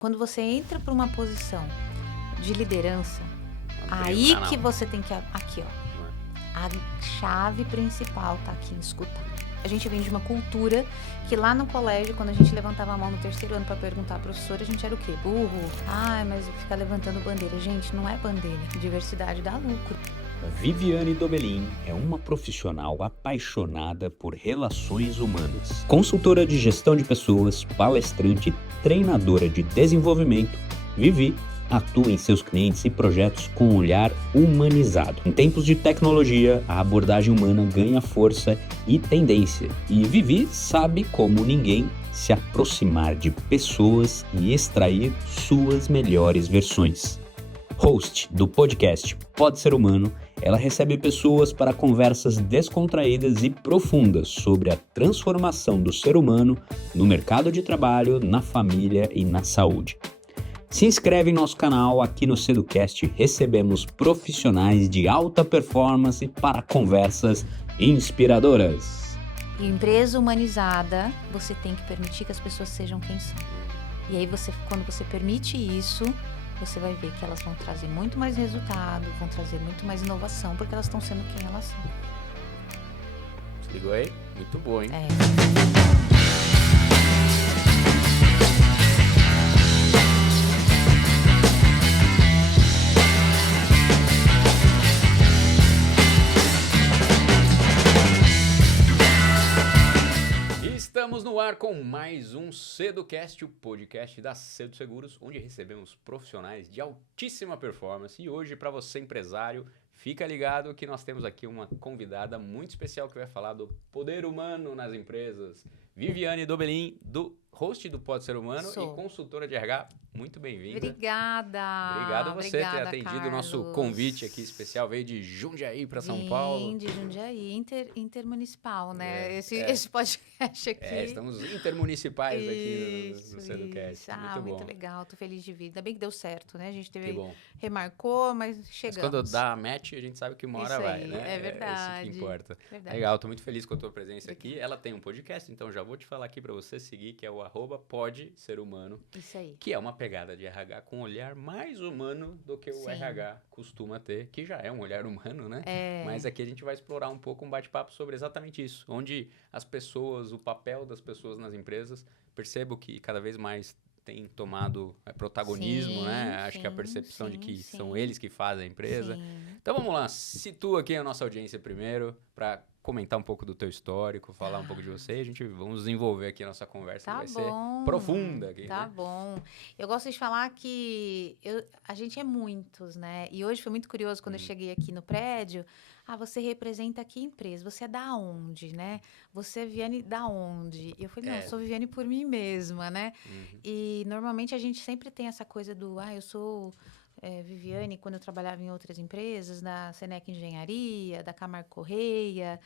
Quando você entra para uma posição de liderança, Abrir o aí canal, que você tem que... Aqui, ó. né? A chave principal tá aqui em escutar. A gente vem de uma cultura que lá no colégio, quando a gente levantava a mão no terceiro ano para perguntar à professora, a gente era o quê? Burro? Ai, mas ficar levantando bandeira. Gente, não é bandeira. Diversidade dá lucro. Viviane Dobelin é uma profissional apaixonada por relações humanas. Consultora de gestão de pessoas, palestrante e treinadora de desenvolvimento, Vivi atua em seus clientes e projetos com um olhar humanizado. Em tempos de tecnologia, a abordagem humana ganha força e tendência. E Vivi sabe como ninguém se aproximar de pessoas e extrair suas melhores versões. Host do podcast Pode Ser Humano, ela recebe pessoas para conversas descontraídas e profundas sobre a transformação do ser humano no mercado de trabalho, na família e na saúde. Se inscreve em nosso canal, aqui no Seducast recebemos profissionais de alta performance para conversas inspiradoras. Empresa humanizada, você tem que permitir que as pessoas sejam quem são. E aí, quando você permite isso, você vai ver que elas vão trazer muito mais resultado, vão trazer muito mais inovação, porque elas estão sendo quem elas são. Se ligou aí? Muito bom, hein? Estamos no ar com mais um Seducast, o podcast da Cedo Seguros, onde recebemos profissionais de altíssima performance. E hoje, para você empresário, fica ligado que nós temos aqui uma convidada muito especial que vai falar do poder humano nas empresas. Viviane Dobelin, host do Pode Ser Humano e consultora de RH. Muito bem-vinda. Obrigada. Obrigado a você ter atendido o nosso convite aqui especial. Veio de Jundiaí para São Paulo. De Jundiaí, intermunicipal, né? Esse podcast aqui. Estamos intermunicipais aqui no Seducast. Muito legal, tô feliz de vir. Ainda bem que deu certo, né? A gente remarcou, mas chegamos. Mas quando dá match, a gente sabe que uma hora vai, né? É verdade. É isso que importa. Verdade. Legal, tô muito feliz com a tua presença aqui. Ela tem um podcast, então já vou te falar aqui para você seguir, que é o @PodeSerHumano. Isso aí. Que é uma pegada de RH com um olhar mais humano do que o RH costuma ter, que já é um olhar humano, né? Mas aqui a gente vai explorar um pouco um bate-papo sobre exatamente isso, onde as pessoas, o papel das pessoas nas empresas, percebo que cada vez mais tem tomado protagonismo, né? Acho que a percepção de que são eles que fazem a empresa. Então vamos lá, situa aqui a nossa audiência primeiro, para comentar um pouco do teu histórico, falar um pouco de você, e a gente vamos desenvolver aqui a nossa conversa, que vai ser profunda aqui, Tá né? bom. Eu gosto de falar que a gente é muitos, né? E hoje foi muito curioso quando eu cheguei aqui no prédio. Você representa que empresa? Você é da onde, né? Você é Viviane da onde? E eu falei, não, eu sou Viviane por mim mesma, né? E normalmente a gente sempre tem essa coisa do, eu sou... Viviane, quando eu trabalhava em outras empresas, da Senec Engenharia, da Camargo Correia,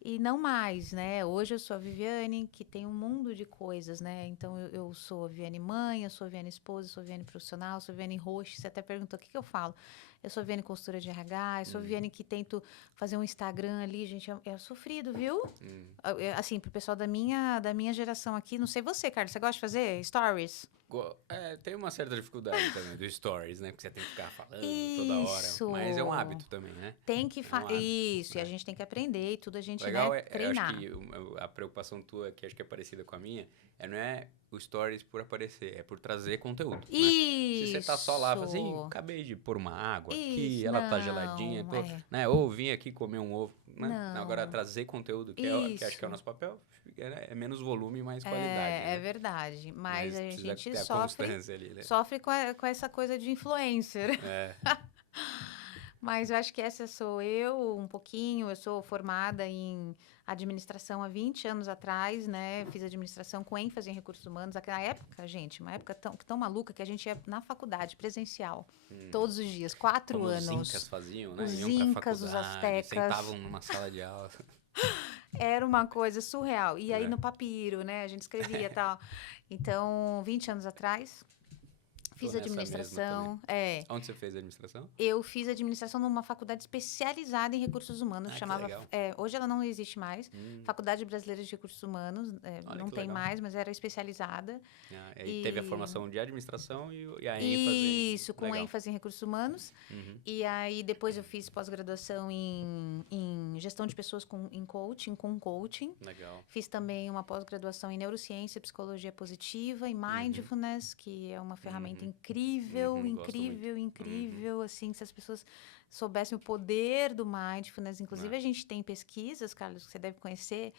e não mais, né? Hoje eu sou a Viviane, que tem um mundo de coisas, né? Então, eu sou a Viviane mãe, eu sou a Viviane esposa, eu sou a Viviane profissional, eu sou a Viviane host. Você até perguntou o que eu falo. Eu sou a Viviane consultora de RH, eu sou a Viviane que tento fazer um Instagram ali, gente, é sofrido, viu? Assim, pro pessoal da minha geração aqui, não sei você, Carlos, você gosta de fazer stories? Tem uma certa dificuldade também do stories, né? Porque você tem que ficar falando toda hora. Mas é um hábito também, né? Tem que fazer isso, né? E a gente tem que aprender e tudo a gente legal treinar. Eu acho que a preocupação tua, que acho que é parecida com a minha, não é o stories por aparecer, é por trazer conteúdo. Isso. Né? Se você tá só lá, assim, acabei de pôr uma água aqui, ela tá geladinha, né? Ou vim aqui comer um ovo. Né? Não. Agora, trazer conteúdo, que acho que é o nosso papel, é menos volume e mais qualidade. É né? verdade. Mas a gente ali, né? sofre com essa coisa de influencer. Mas eu acho que essa sou eu um pouquinho. Eu sou formada em administração há 20 anos atrás, né? Fiz administração com ênfase em recursos humanos. Naquela época, gente, uma época tão maluca que a gente ia na faculdade, presencial, todos os dias, 4 Como anos. Os incas faziam, né? Os Iam pra incas, os astecas. Sentavam numa sala de aula. Era uma coisa surreal. E aí no papiro, né? A gente escrevia e tal. Então, 20 anos atrás, Fiz administração, Onde você fez administração? Eu fiz administração numa faculdade especializada em recursos humanos, chamava... hoje ela não existe mais, Faculdade Brasileira de Recursos Humanos, não tem mais, mas era especializada. E teve a formação de administração e a ênfase... Isso, com ênfase em recursos humanos. E aí, depois eu fiz pós-graduação em gestão de pessoas em coaching, com coaching. Legal. Fiz também uma pós-graduação em neurociência, psicologia positiva e mindfulness, que é uma ferramenta incrível, incrível, assim, se as pessoas soubessem o poder do mindfulness. Inclusive, a gente tem pesquisas, Carlos, que você deve conhecer,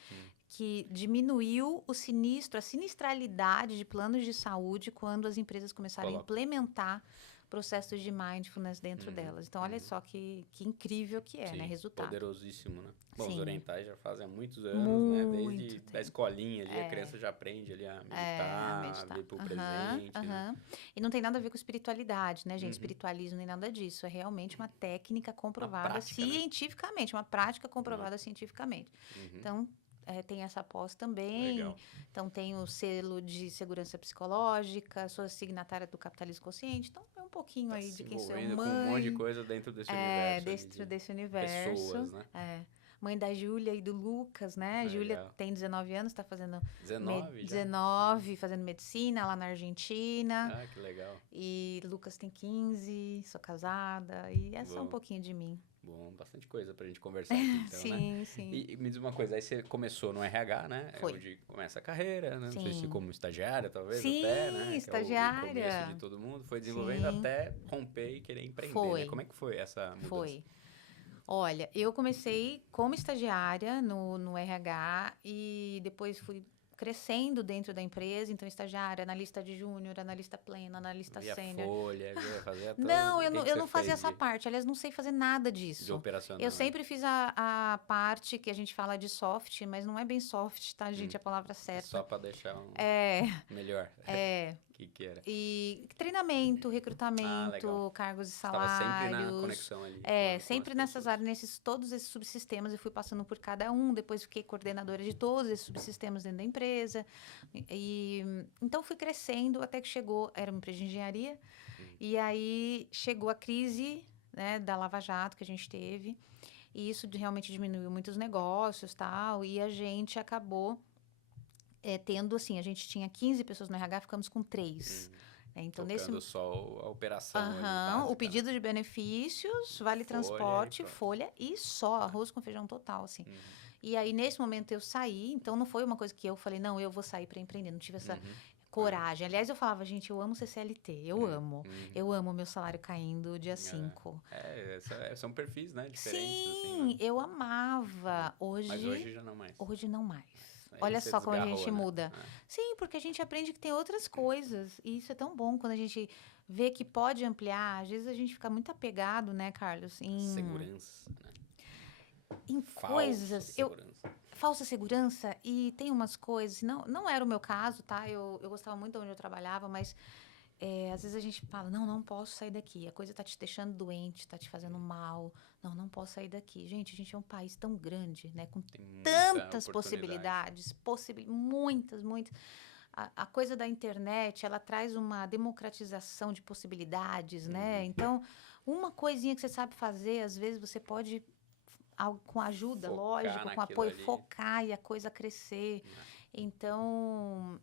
que diminuiu a sinistralidade de planos de saúde quando as empresas começaram a implementar processos de mindfulness dentro delas. Então, olha só que incrível que é, né? Resultado. Poderosíssimo, né? Bom, os orientais já fazem há muitos anos, né? Desde a escolinha ali, a criança já aprende ali a meditar, a ver pro presente. Né? E não tem nada a ver com espiritualidade, né, gente? Espiritualismo nem nada disso. É realmente uma técnica comprovada prática, cientificamente, uma prática comprovada cientificamente. Então, tem essa pós também. Legal. Então, tem o selo de segurança psicológica, sou signatária do Capitalismo Consciente. Então, é um pouquinho aí de quem sou mãe. Com um monte de coisa dentro desse universo. Dentro desse universo. Pessoas, né? Mãe da Júlia e do Lucas, né? Legal. Júlia tem 19 anos, está fazendo... 19 fazendo medicina lá na Argentina. Ah, que legal. E Lucas tem 15, sou casada. E é só um pouquinho de mim. Bom, bastante coisa pra gente conversar aqui, então, sim, né? Sim. E me diz uma coisa, aí você começou no RH, né? Foi. É onde começa a carreira, né? Não sei se como estagiária, talvez, sim, até, né? Estagiária. Que é o começo de todo mundo. Foi desenvolvendo até romper e querer empreender, né? Como é que foi essa mudança? Foi. Olha, eu comecei como estagiária no RH e depois fui crescendo dentro da empresa, então estagiária, analista de júnior, analista pleno, analista sênior. Folha, fazia todo... Não, eu não fazia essa parte. Aliás, não sei fazer nada disso. De operacional. Eu sempre fiz a parte que a gente fala de soft, mas não é bem soft, tá, gente? A palavra certa. Só para deixar melhor. Que era? E treinamento, recrutamento, cargos e salários. Estava sempre na conexão ali. Sempre nessas áreas, todos esses subsistemas, eu fui passando por cada um, depois fiquei coordenadora de todos esses subsistemas dentro da empresa. Então, fui crescendo até que chegou, era uma empresa de engenharia, e aí chegou a crise, né, da Lava Jato que a gente teve, e isso realmente diminuiu muitos negócios, tal, e a gente acabou tendo, assim, a gente tinha 15 pessoas no RH, ficamos com 3. Então, só a operação. O pedido de benefícios, vale transporte, folha e só, arroz com feijão total, assim. E aí, nesse momento, eu saí. Então, não foi uma coisa que eu falei, não, eu vou sair para empreender. Não tive essa coragem. Aliás, eu falava, gente, eu amo ser CLT. Eu amo. Eu amo o meu salário caindo dia 5. São perfis, né? Diferentes. Sim, assim, né? eu amava. Mas hoje já não mais. Hoje não mais. Olha só como a gente muda. Sim, porque a gente aprende que tem outras coisas. E isso é tão bom quando a gente vê que pode ampliar. Às vezes a gente fica muito apegado, né, Carlos? Em segurança, né? Em coisas. Falsa segurança. E tem umas coisas. Não era o meu caso, tá? Eu gostava muito de onde eu trabalhava, mas às vezes a gente fala, não posso sair daqui. A coisa tá te deixando doente, tá te fazendo mal. Não posso sair daqui. Gente, a gente é um país tão grande, né? Com tantas possibilidades. Muitas. A coisa da internet, ela traz uma democratização de possibilidades, né? Então, uma coisinha que você sabe fazer, às vezes você pode, com ajuda, lógico, com apoio, focar e a coisa crescer. Então,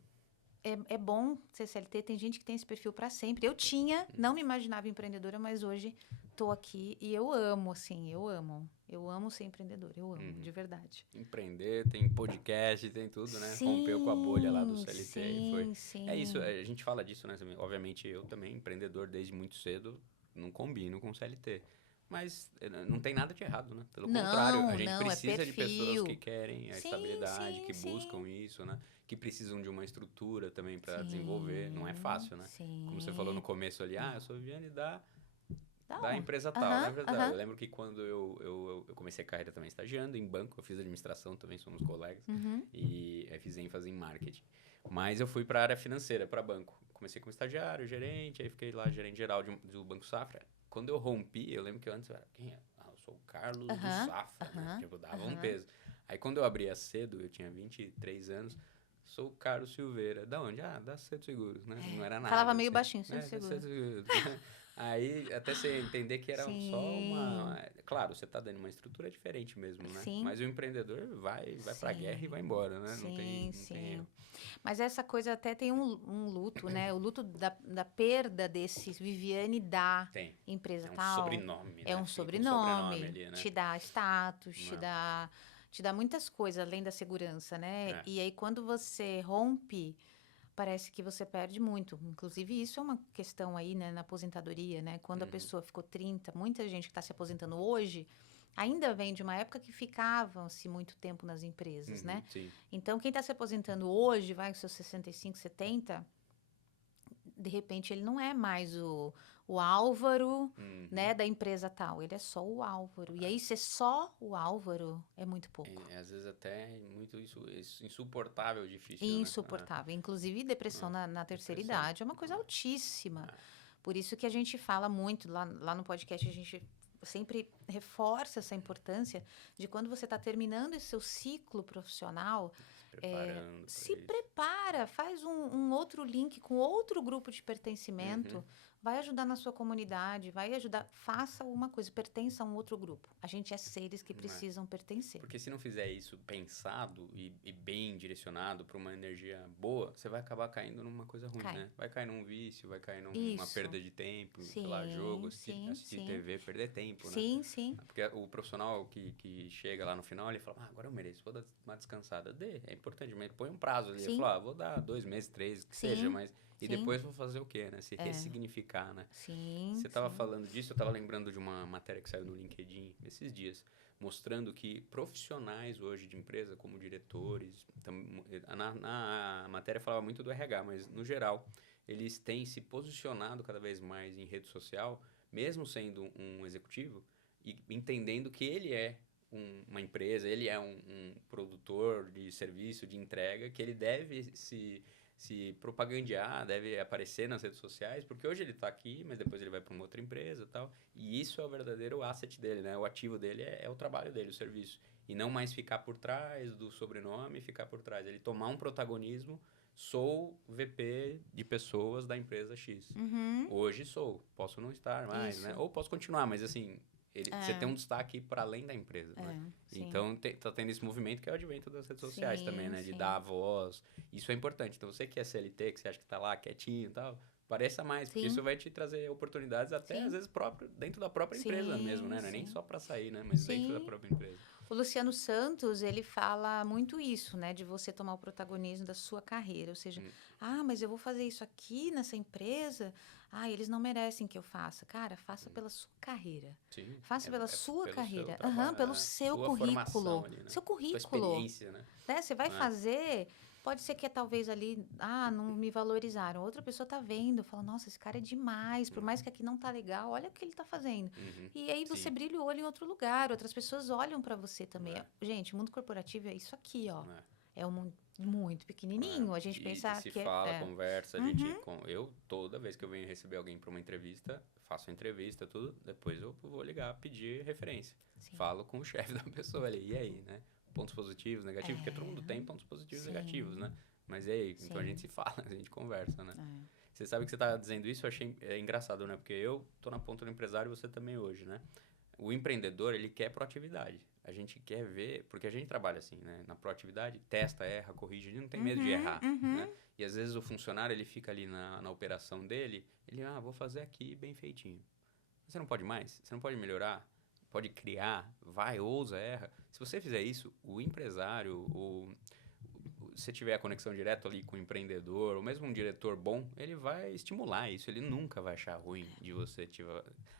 é bom ser CLT. Tem gente que tem esse perfil para sempre. Eu tinha, não me imaginava empreendedora, mas hoje tô aqui e eu amo, assim, eu amo ser empreendedora, eu amo, de verdade. Empreender, tem podcast, tem tudo, né? Sim, rompeu com a bolha lá do CLT. Sim. É isso, a gente fala disso, né? Obviamente, eu também, empreendedor desde muito cedo, não combino com CLT. Mas não tem nada de errado, né? Pelo contrário, a gente precisa de pessoas que querem a estabilidade, que buscam isso, né? Que precisam de uma estrutura também para desenvolver. Não é fácil, né? Como você falou no começo ali, eu sou Viviane da empresa tal, não é verdade? Eu lembro que quando eu comecei a carreira também estagiando em banco, eu fiz administração também, somos colegas, e fiz ênfase em marketing. Mas eu fui para a área financeira, para banco. Comecei como estagiário, gerente, aí fiquei lá, gerente geral do Banco Safra. Quando eu rompi, eu lembro que antes eu era, quem é? Eu sou o Carlos do Safra, né? Tipo, dava um peso. Aí quando eu abria cedo, eu tinha 23 anos, sou o Carlos Silveira. Da onde? Da Centro Seguros, né? Não era nada. Falava meio assim. baixinho, Centro Seguros. Aí, até você entender que era Sim. só uma... Claro, você tá dando uma estrutura diferente mesmo, né? Sim. Mas o empreendedor vai pra guerra e vai embora, né? Sim, não tem sim. Mas essa coisa até tem um luto, né? O luto da perda desse Viviane da empresa tal. É um sobrenome, É né? um sobrenome. Ali, né? Te dá status, te dá muitas coisas, além da segurança, né? E aí, quando você rompe... Parece que você perde muito. Inclusive, isso é uma questão aí, né, na aposentadoria, né? Quando a pessoa ficou 30, muita gente que está se aposentando hoje ainda vem de uma época que ficavam-se muito tempo nas empresas, né? Sim. Então, quem está se aposentando hoje, vai com seus 65, 70, de repente ele não é mais o Álvaro, né, da empresa tal. Ele é só o Álvaro. E aí, ser só o Álvaro é muito pouco. Às vezes até muito insuportável, difícil, Insuportável. Né? Inclusive, depressão na terceira idade é uma coisa altíssima. Por isso que a gente fala muito, lá no podcast, a gente sempre reforça essa importância de quando você está terminando esse seu ciclo profissional, se prepara, faz um outro link com outro grupo de pertencimento, vai ajudar na sua comunidade, vai ajudar, faça alguma coisa, pertença a um outro grupo. A gente é seres que precisam pertencer. Porque se não fizer isso pensado e bem direcionado para uma energia boa, você vai acabar caindo numa coisa ruim, né? Vai cair num vício, vai cair numa perda de tempo, sei lá, jogo, assistir TV, perder tempo, né? Sim. Porque o profissional que chega lá no final, ele fala, agora eu mereço, vou dar uma descansada. É importante, mas põe um prazo ali. Ele fala, vou dar 2 meses, 3, que seja, mas... E depois vou fazer o quê, né? Se ressignificar, né? Você estava falando disso, eu estava lembrando de uma matéria que saiu no LinkedIn esses dias, mostrando que profissionais hoje de empresa, como diretores, na matéria falava muito do RH, mas no geral, eles têm se posicionado cada vez mais em rede social, mesmo sendo um executivo, e entendendo que ele é uma empresa, ele é um produtor de serviço, de entrega, que ele deve se propagandear, deve aparecer nas redes sociais, porque hoje ele está aqui, mas depois ele vai para uma outra empresa e tal. E isso é o verdadeiro asset dele, né? O ativo dele é o trabalho dele, o serviço. E não mais ficar por trás do sobrenome, ficar por trás. Ele tomar um protagonismo, sou VP de pessoas da empresa X. Hoje sou, posso não estar mais, né? Ou posso continuar, mas assim... Você tem um destaque para além da empresa, né? Então, tá tendo esse movimento que é o advento das redes sociais também, né? De dar a voz. Isso é importante. Então, você que é CLT, que você acha que tá lá quietinho e tal, pareça mais. Porque isso vai te trazer oportunidades até, às vezes, dentro da própria empresa mesmo, né? Não é nem só para sair, né? Mas dentro da própria empresa. O Luciano Santos, ele fala muito isso, né? De você tomar o protagonismo da sua carreira. Ou seja, mas eu vou fazer isso aqui nessa empresa... eles não merecem que eu faça. Cara, faça pela sua carreira. Sim. Faça pela sua carreira. Pelo seu sua currículo. Ali, né? Seu currículo. Sua experiência, né? Você vai fazer... Pode ser que talvez ali... não me valorizaram. Outra pessoa tá vendo, fala, nossa, esse cara é demais. Por mais que aqui não tá legal, olha o que ele tá fazendo. E aí você brilha o olho em outro lugar. Outras pessoas olham para você também. Gente, o mundo corporativo é isso aqui, ó. É um mundo muito pequenininho. A gente pensa que... Se fala, conversa, eu, toda vez que eu venho receber alguém para uma entrevista, faço a entrevista, tudo, depois eu vou ligar, pedir referência. Falo com o chefe da pessoa ali, e aí, né? Pontos positivos, negativos, porque todo mundo tem pontos positivos e negativos, né? Mas e aí? Então a gente se fala, a gente conversa, né? Você sabe que você tá dizendo isso, eu achei engraçado, né? Porque eu tô na ponta do empresário e você também hoje, né? O empreendedor, ele quer proatividade. A gente quer ver, porque a gente trabalha assim, né? Na proatividade, testa, erra, corrige, a gente não tem medo de errar, né? E às vezes o funcionário, ele fica ali na operação dele, ele, vou fazer aqui bem feitinho. Você não pode mais? Você não pode melhorar? Pode criar? Vai, ousa, erra. Se você fizer isso, o empresário, se tiver a conexão direta ali com o empreendedor, ou mesmo um diretor bom, ele vai estimular isso. Ele nunca vai achar ruim de você.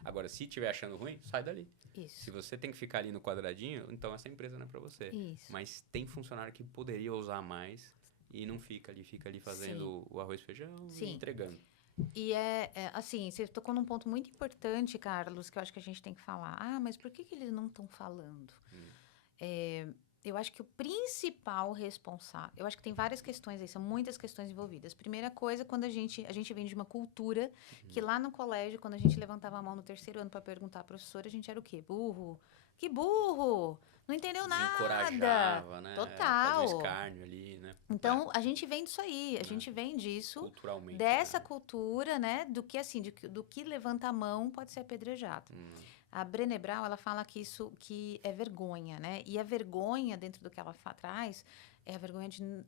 Agora, se estiver achando ruim, sai dali. Isso. Se você tem que ficar ali no quadradinho, então essa empresa não é para você. Isso. Mas tem funcionário que poderia usar mais e não fica ali fazendo o arroz e feijão e entregando. E assim, você tocou num ponto muito importante, Carlos, que eu acho que a gente tem que falar. Mas por que eles não estão falando? Eu acho que o principal responsável... Eu acho que tem várias questões aí, são muitas questões envolvidas. Primeira coisa, quando a gente vem de uma cultura que lá no colégio, quando a gente levantava a mão no terceiro ano para perguntar à professora, a gente era o quê? Burro, que burro, não entendeu nada. Encorajava, né? Total. Fazia um escárnio ali, né? Então, a gente vem disso aí, a gente vem disso. Culturalmente. Dessa né? cultura, né? Do que, assim, do que levanta a mão pode ser apedrejado. A Brené Brown, ela fala que isso que é vergonha, né? E a vergonha, dentro do que ela traz, é a vergonha de...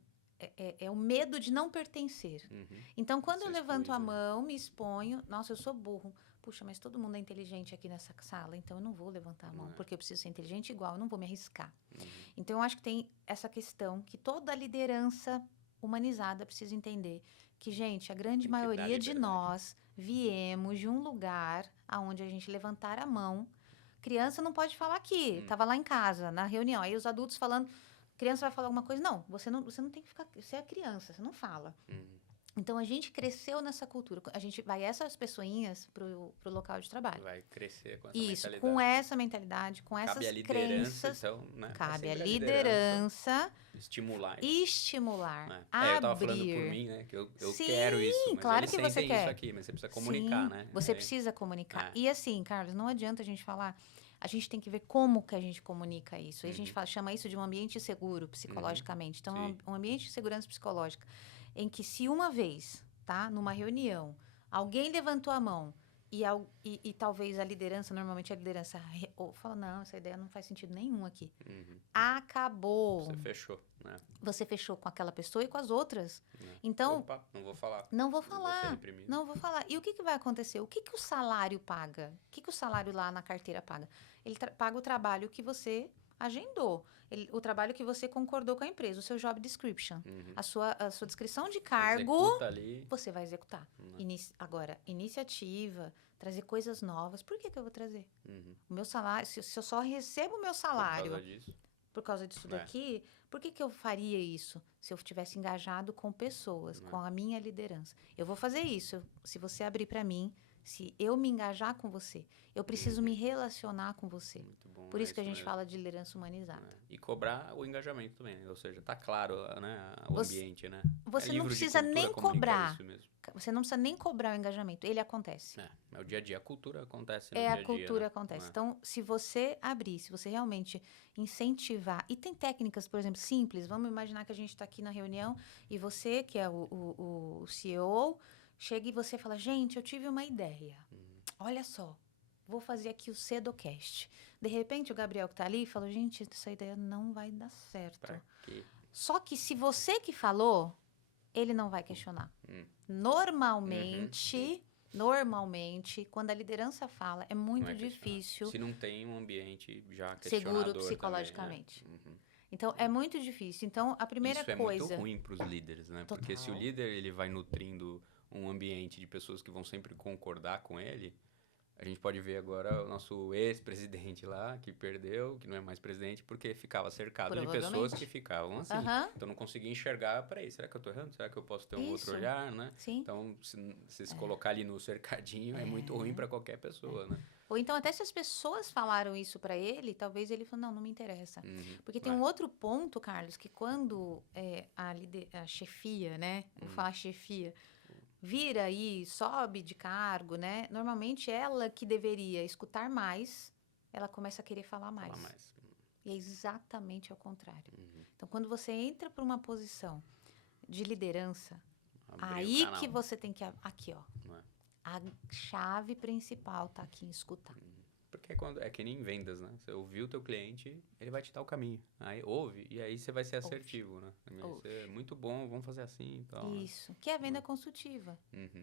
É o medo de não pertencer. Então, quando eu levanto a mão, me exponho... Nossa, eu sou burro. Puxa, mas todo mundo é inteligente aqui nessa sala, então eu não vou levantar a mão, porque eu preciso ser inteligente igual, eu não vou me arriscar. Então, eu acho que tem essa questão que toda liderança humanizada precisa entender. Que, gente, a grande maioria de nós viemos de um lugar onde a gente levantar a mão. Criança não pode falar aqui. Tava lá em casa, na reunião. Aí os adultos falando, criança vai falar alguma coisa. Não, você não tem que ficar... Você é criança, você não fala. Então, a gente cresceu nessa cultura. A gente vai essas pessoinhas pro local de trabalho. Vai crescer com essa Isso, mentalidade. com essa mentalidade, com essas Cabe a liderança, crenças. então, né? Cabe É a sempre liderança estimular. Abrir. Eu tava falando por mim, né? Que eu Sim, quero isso. Mas claro eles que você sentem quer. isso aqui, mas você precisa comunicar, Sim, né? Você precisa comunicar. E assim, Carlos, não adianta a gente falar... A gente tem que ver como que a gente comunica isso. E a gente chama isso de um ambiente seguro psicologicamente. Então, um ambiente de segurança psicológica em que se uma vez, tá, numa reunião, alguém levantou a mão e talvez a liderança, normalmente a liderança fala, não, essa ideia não faz sentido nenhum aqui. Acabou. Você fechou, né? Você fechou com aquela pessoa e com as outras. Então... Opa, não vou falar. Não vou falar. Não vou ser Não vou falar. E o que vai acontecer? O que o salário paga? O que o salário lá na carteira paga? Ele paga o trabalho que você agendou. O trabalho que você concordou com a empresa, o seu job description. A sua descrição de cargo, você vai executar. Agora, iniciativa, trazer coisas novas. Por que eu vou trazer? O meu salário, se eu só recebo o meu salário por causa disso daqui, por que eu faria isso se eu tivesse engajado com pessoas, com a minha liderança? Eu vou fazer isso se você abrir para mim, se eu me engajar com você. Eu preciso me relacionar com você. Muito bom, por isso que a gente fala de liderança humanizada. E cobrar o engajamento também, ou seja, tá claro, né, o ambiente, né? Você não precisa nem cobrar. Você não precisa nem cobrar o engajamento, ele acontece. É o dia a dia, a cultura acontece no dia a dia. A cultura acontece. Então, se você abrir, se você realmente incentivar, e tem técnicas, por exemplo, simples, vamos imaginar que a gente está aqui na reunião e você, que é o CEO, chega e você fala, gente, eu tive uma ideia. Olha só, vou fazer aqui o Cedocast. De repente, o Gabriel que está ali falou, gente, essa ideia não vai dar certo. Pra quê? Só que se você que falou, ele não vai questionar. Normalmente, quando a liderança fala, é muito difícil. Se não tem um ambiente já questionador seguro psicologicamente. Também, né? Então, é muito difícil. Então, a primeira coisa... Isso é muito ruim para os líderes, né? Total. Porque se o líder ele vai nutrindo um ambiente de pessoas que vão sempre concordar com ele, a gente pode ver agora o nosso ex-presidente lá, que perdeu, que não é mais presidente, porque ficava cercado de pessoas que ficavam assim. Então, não conseguia enxergar, peraí, será que eu tô errando? Será que eu posso ter um outro olhar, né? Sim. Então, se colocar ali no cercadinho, é muito ruim para qualquer pessoa, né? Ou então, até se as pessoas falaram isso para ele, talvez ele falou, não me interessa. Porque tem um outro ponto, Carlos, que quando a chefia, né? Vou falar chefia, vira e sobe de cargo, né? Normalmente, ela que deveria escutar mais, ela começa a querer falar mais. E é exatamente ao contrário. Então, quando você entra para uma posição de liderança, aí que você tem que... Aqui, ó. A chave principal tá aqui em escutar. Porque é que nem em vendas, né? Você ouviu o teu cliente, ele vai te dar o caminho. Aí ouve, e aí você vai ser assertivo, né? Isso é muito bom, vamos fazer assim e tal. Isso, que é a venda consultiva.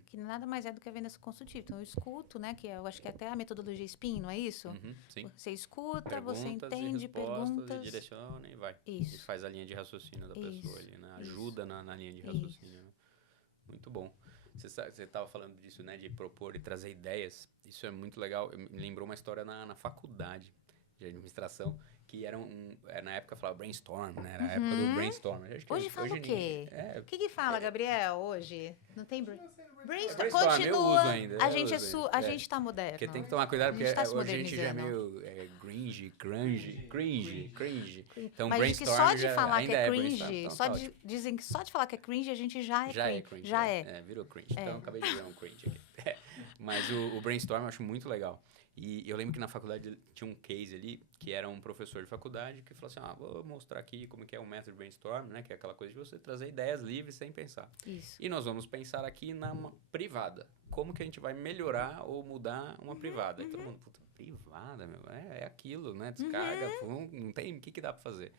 Que nada mais é do que a venda consultiva. Então, eu escuto, né? Que eu acho que é até a metodologia SPIN, não é isso? Sim. Você escuta, perguntas, você entende, perguntas... E direciona e vai. Isso. E faz a linha de raciocínio da pessoa ali, né? Ajuda na linha de raciocínio. Né? Muito bom. Você estava falando disso, né? De propor e trazer ideias. Isso é muito legal. Me lembrou uma história na faculdade de administração, que era na época falava brainstorm, né? Era a época do brainstorm. Hoje fala o quê? O que fala, Gabriel, hoje? Não tem brainstorm? Continua. Eu uso ainda. A gente tá moderno. Porque tem que tomar cuidado, porque hoje a gente já é meio cringe. Então, mas brainstorm só de falar que é cringe, então, dizem que só de falar que é cringe, a gente já é cringe. Virou cringe. Então, acabei de virar um cringe aqui. Mas o brainstorm eu acho muito legal. E eu lembro que na faculdade tinha um case ali, que era um professor de faculdade, que falou assim, vou mostrar aqui como que é o método brainstorm, né? Que é aquela coisa de você trazer ideias livres sem pensar. Isso. E nós vamos pensar aqui na privada. Como que a gente vai melhorar ou mudar uma privada? E todo mundo, puta, privada, meu, é aquilo, né? Descarga, não tem, o que dá pra fazer?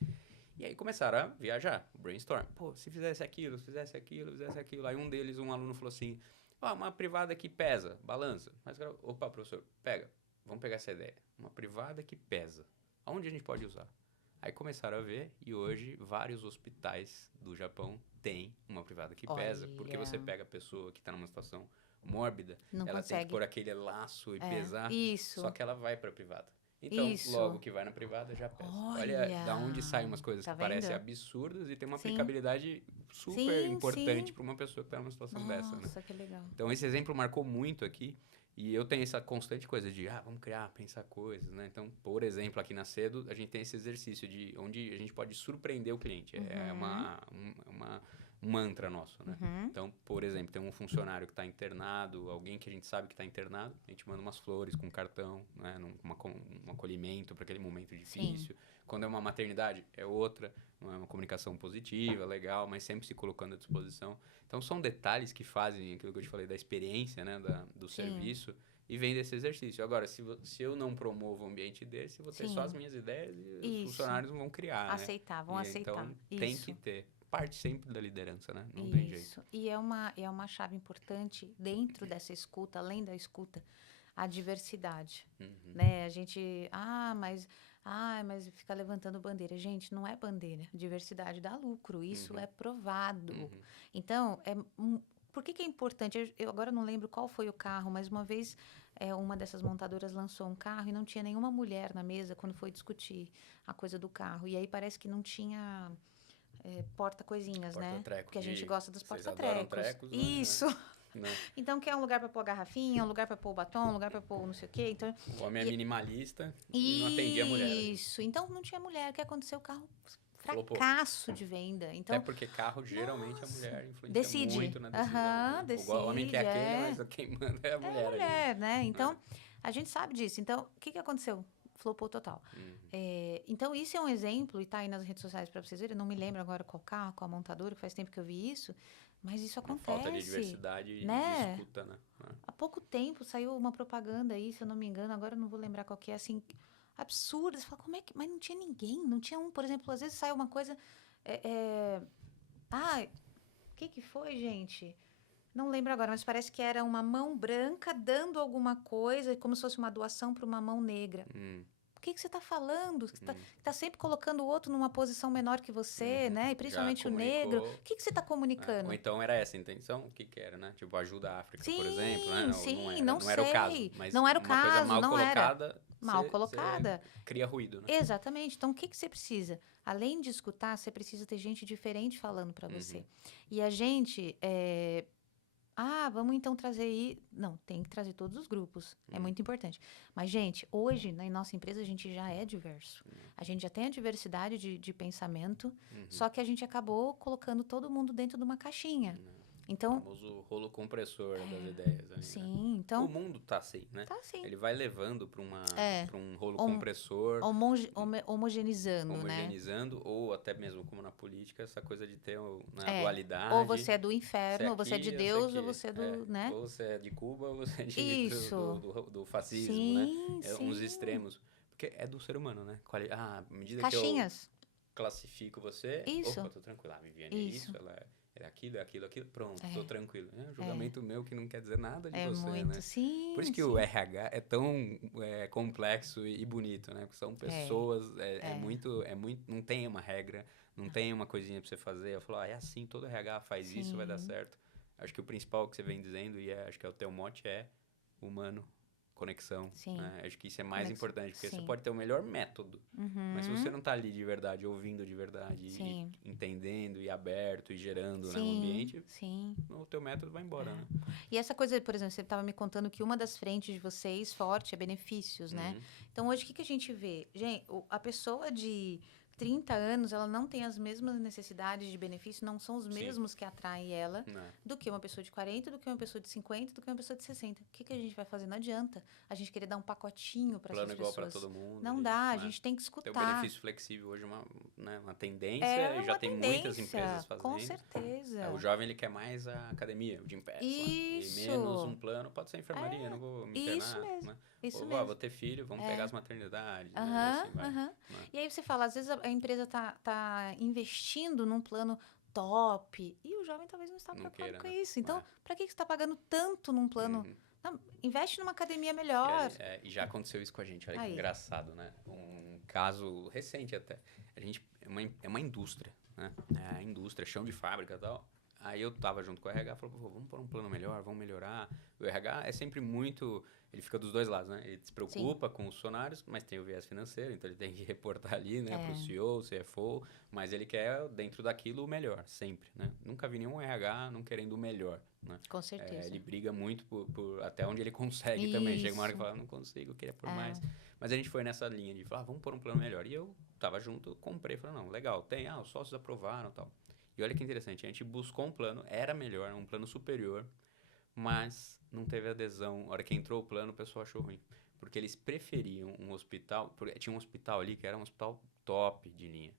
E aí começaram a viajar, brainstorm. Pô, se fizesse aquilo, fizesse aquilo. Aí um aluno falou assim, uma privada que pesa, balança. Mas, opa, professor, vamos pegar essa ideia. Uma privada que pesa. Aonde a gente pode usar? Aí começaram a ver e hoje vários hospitais do Japão têm uma privada que pesa. Porque você pega a pessoa que está numa situação mórbida, não ela consegue. tem que pôr aquele laço e pesar, isso. só que ela vai para a privada. Então, logo que vai na privada já pesa. Olha da onde saem umas coisas que parecem absurdas e tem uma aplicabilidade super importante para uma pessoa que está numa situação dessa. Nossa, que legal. Então, esse exemplo marcou muito aqui. E eu tenho essa constante coisa de, vamos criar, pensar coisas, né? Então, por exemplo, aqui na Cedo, a gente tem esse exercício de onde a gente pode surpreender o cliente. É um mantra nosso, né? Então, por exemplo, tem um funcionário que está internado, alguém que a gente sabe que está internado, a gente manda umas flores com cartão, né? Um acolhimento para aquele momento difícil. Quando é uma maternidade, é outra, uma comunicação positiva, legal, mas sempre se colocando à disposição. Então, são detalhes que fazem aquilo que eu te falei da experiência, né, do serviço, e vem desse exercício. Agora, se eu não promovo um ambiente desse, eu vou ter só as minhas ideias e os funcionários não vão criar, vão aceitar. Então, tem que ter. Parte sempre da liderança, né? Não tem jeito. E é uma chave importante dentro dessa escuta, além da escuta, a diversidade, né? A gente, mas fica levantando bandeira. Gente, não é bandeira. Diversidade dá lucro. Isso é provado. Então, por que é importante? Eu agora não lembro qual foi o carro, mas uma vez uma dessas montadoras lançou um carro e não tinha nenhuma mulher na mesa quando foi discutir a coisa do carro. E aí parece que não tinha porta-coisinhas, né? Porque a gente gosta dos porta-trecos. Isso. Não. Então, quer um lugar para pôr a garrafinha, um lugar para pôr o batom, um lugar para pôr não sei o quê. Então, o homem é minimalista e não atendia a mulher. Isso. Então, não tinha mulher. O que aconteceu? O carro fracasso de venda. Então, até porque carro, geralmente, a mulher influencia muito na decisão. Decide, o homem quer aquele, mas quem manda é a mulher. É a mulher, né? Então, a gente sabe disso. Então, o que aconteceu? Flopou total. Então, isso é um exemplo, e tá aí nas redes sociais para vocês verem. Eu não me lembro agora qual carro, qual montadora, que faz tempo que eu vi isso. Mas isso acontece. Falta de diversidade e de escuta, né? Há pouco tempo saiu uma propaganda aí, se eu não me engano, agora eu não vou lembrar qual que é, assim, absurda. Você fala, como é que... Mas não tinha ninguém, não tinha um, por exemplo, às vezes sai uma coisa... o que foi, gente? Não lembro agora, mas parece que era uma mão branca dando alguma coisa, como se fosse uma doação para uma mão negra. O que você está falando? Você está sempre colocando o outro numa posição menor que você, né? E principalmente o negro. O que você está comunicando? Ou então era essa a intenção? O que era, né? Tipo, ajuda a África, por exemplo, né? Não era o caso. Mas não era o caso, coisa mal não colocada, era. Mal colocada. Cria ruído, né? Exatamente. Então, o que você precisa? Além de escutar, você precisa ter gente diferente falando para você. E a gente... vamos então trazer aí... Não, tem que trazer todos os grupos. É muito importante. Mas, gente, hoje, na nossa empresa, a gente já é diverso. A gente já tem a diversidade de pensamento, só que a gente acabou colocando todo mundo dentro de uma caixinha. Então, o famoso rolo compressor das ideias. Ali, sim, né? então... O mundo tá assim, né? Tá assim. Ele vai levando para um rolo compressor. Homogeneizando, né? Ou até mesmo como na política, essa coisa de ter a dualidade. Ou você é do inferno, ou você é de Deus, ou você é do... né? Ou você é de Cuba, ou você é do fascismo, sim, né? Uns extremos. Porque é do ser humano, né? À medida Caixinhas. que eu classifico você... Isso. Opa, tô tranquila. A Viviane é isso, ela é aquilo, pronto, tô tranquilo. É um julgamento meu que não quer dizer nada de você, muito, né? Sim, por isso que o RH é tão complexo e bonito, né? Porque são pessoas, muito, não tem uma regra, não tem uma coisinha pra você fazer. Eu falo, é assim, todo RH faz isso, vai dar certo. Acho que o principal que você vem dizendo, e acho que é o teu mote, é humano, conexão. Né? Acho que isso é mais importante, porque você pode ter o melhor método, mas se você não tá ali de verdade, ouvindo de verdade, e entendendo e aberto e gerando no ambiente, o teu método vai embora, né? E essa coisa, por exemplo, você estava me contando que uma das frentes de vocês forte é benefícios, né? Então, hoje, o que a gente vê? Gente, a pessoa de 30 anos, ela não tem as mesmas necessidades de benefício, não são os mesmos que atraem ela do que uma pessoa de 40, do que uma pessoa de 50, do que uma pessoa de 60. O que a gente vai fazer? Não adianta a gente querer dar um pacotinho para essas pessoas. Plano igual para todo mundo. Não dá, a gente tem que escutar. Tem o benefício flexível hoje uma tendência, e já tem muitas empresas fazendo. Com certeza. O jovem, ele quer mais a academia, o gym pass. Isso. E menos um plano, pode ser enfermaria, não vou me internar. Isso mesmo. Né? Isso mesmo. Vou ter filho, vamos pegar as maternidades. Né? Assim e aí você fala, às vezes a empresa tá investindo num plano top e o jovem talvez não está preocupado com isso. Então, para que você está pagando tanto num plano? Não, investe numa academia melhor. E já aconteceu isso com a gente, olha que engraçado, né? Um caso recente até. A gente é uma indústria, né? É a indústria, chão de fábrica e tal. Aí eu tava junto com o RH, falou, vamos pôr um plano melhor, vamos melhorar. O RH é sempre muito... Ele fica dos dois lados, né? Ele se preocupa com os funcionários, mas tem o viés financeiro, então ele tem que reportar ali, né? Pro CEO, CFO, mas ele quer, dentro daquilo, o melhor, sempre, né? Nunca vi nenhum RH não querendo o melhor, né? Com certeza. Ele briga muito por até onde ele consegue também. Chega uma hora que fala, não consigo, eu queria por mais. Mas a gente foi nessa linha de falar, vamos pôr um plano melhor. E eu tava junto, comprei, falei, não, legal, tem, os sócios aprovaram e tal. E olha que interessante, a gente buscou um plano, era melhor, um plano superior, mas não teve adesão. A hora que entrou o plano, o pessoal achou ruim. Porque eles preferiam um hospital, porque tinha um hospital ali que era um hospital top de linha.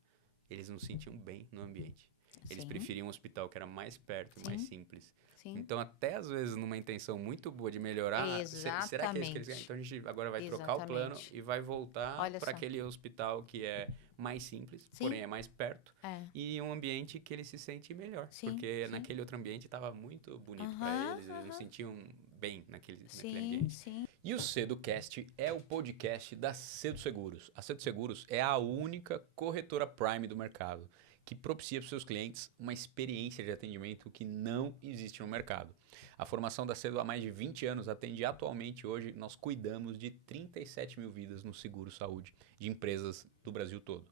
Eles não se sentiam bem no ambiente. Eles preferiam um hospital que era mais perto, mais simples. Então, até às vezes, numa intenção muito boa de melhorar, será que é isso que eles querem? Então, a gente agora vai trocar o plano e vai voltar para aquele hospital que é mais simples, porém é mais perto, e um ambiente que ele se sente melhor. Porque naquele outro ambiente estava muito bonito para eles, eles não sentiam bem naquele ambiente. E o CedoCast é o podcast da Cedo Seguros. A Cedo Seguros é a única corretora Prime do mercado, que propicia para os seus clientes uma experiência de atendimento que não existe no mercado. A formação da Cedo há mais de 20 anos atende atualmente, hoje, nós cuidamos de 37 mil vidas no seguro saúde de empresas do Brasil todo.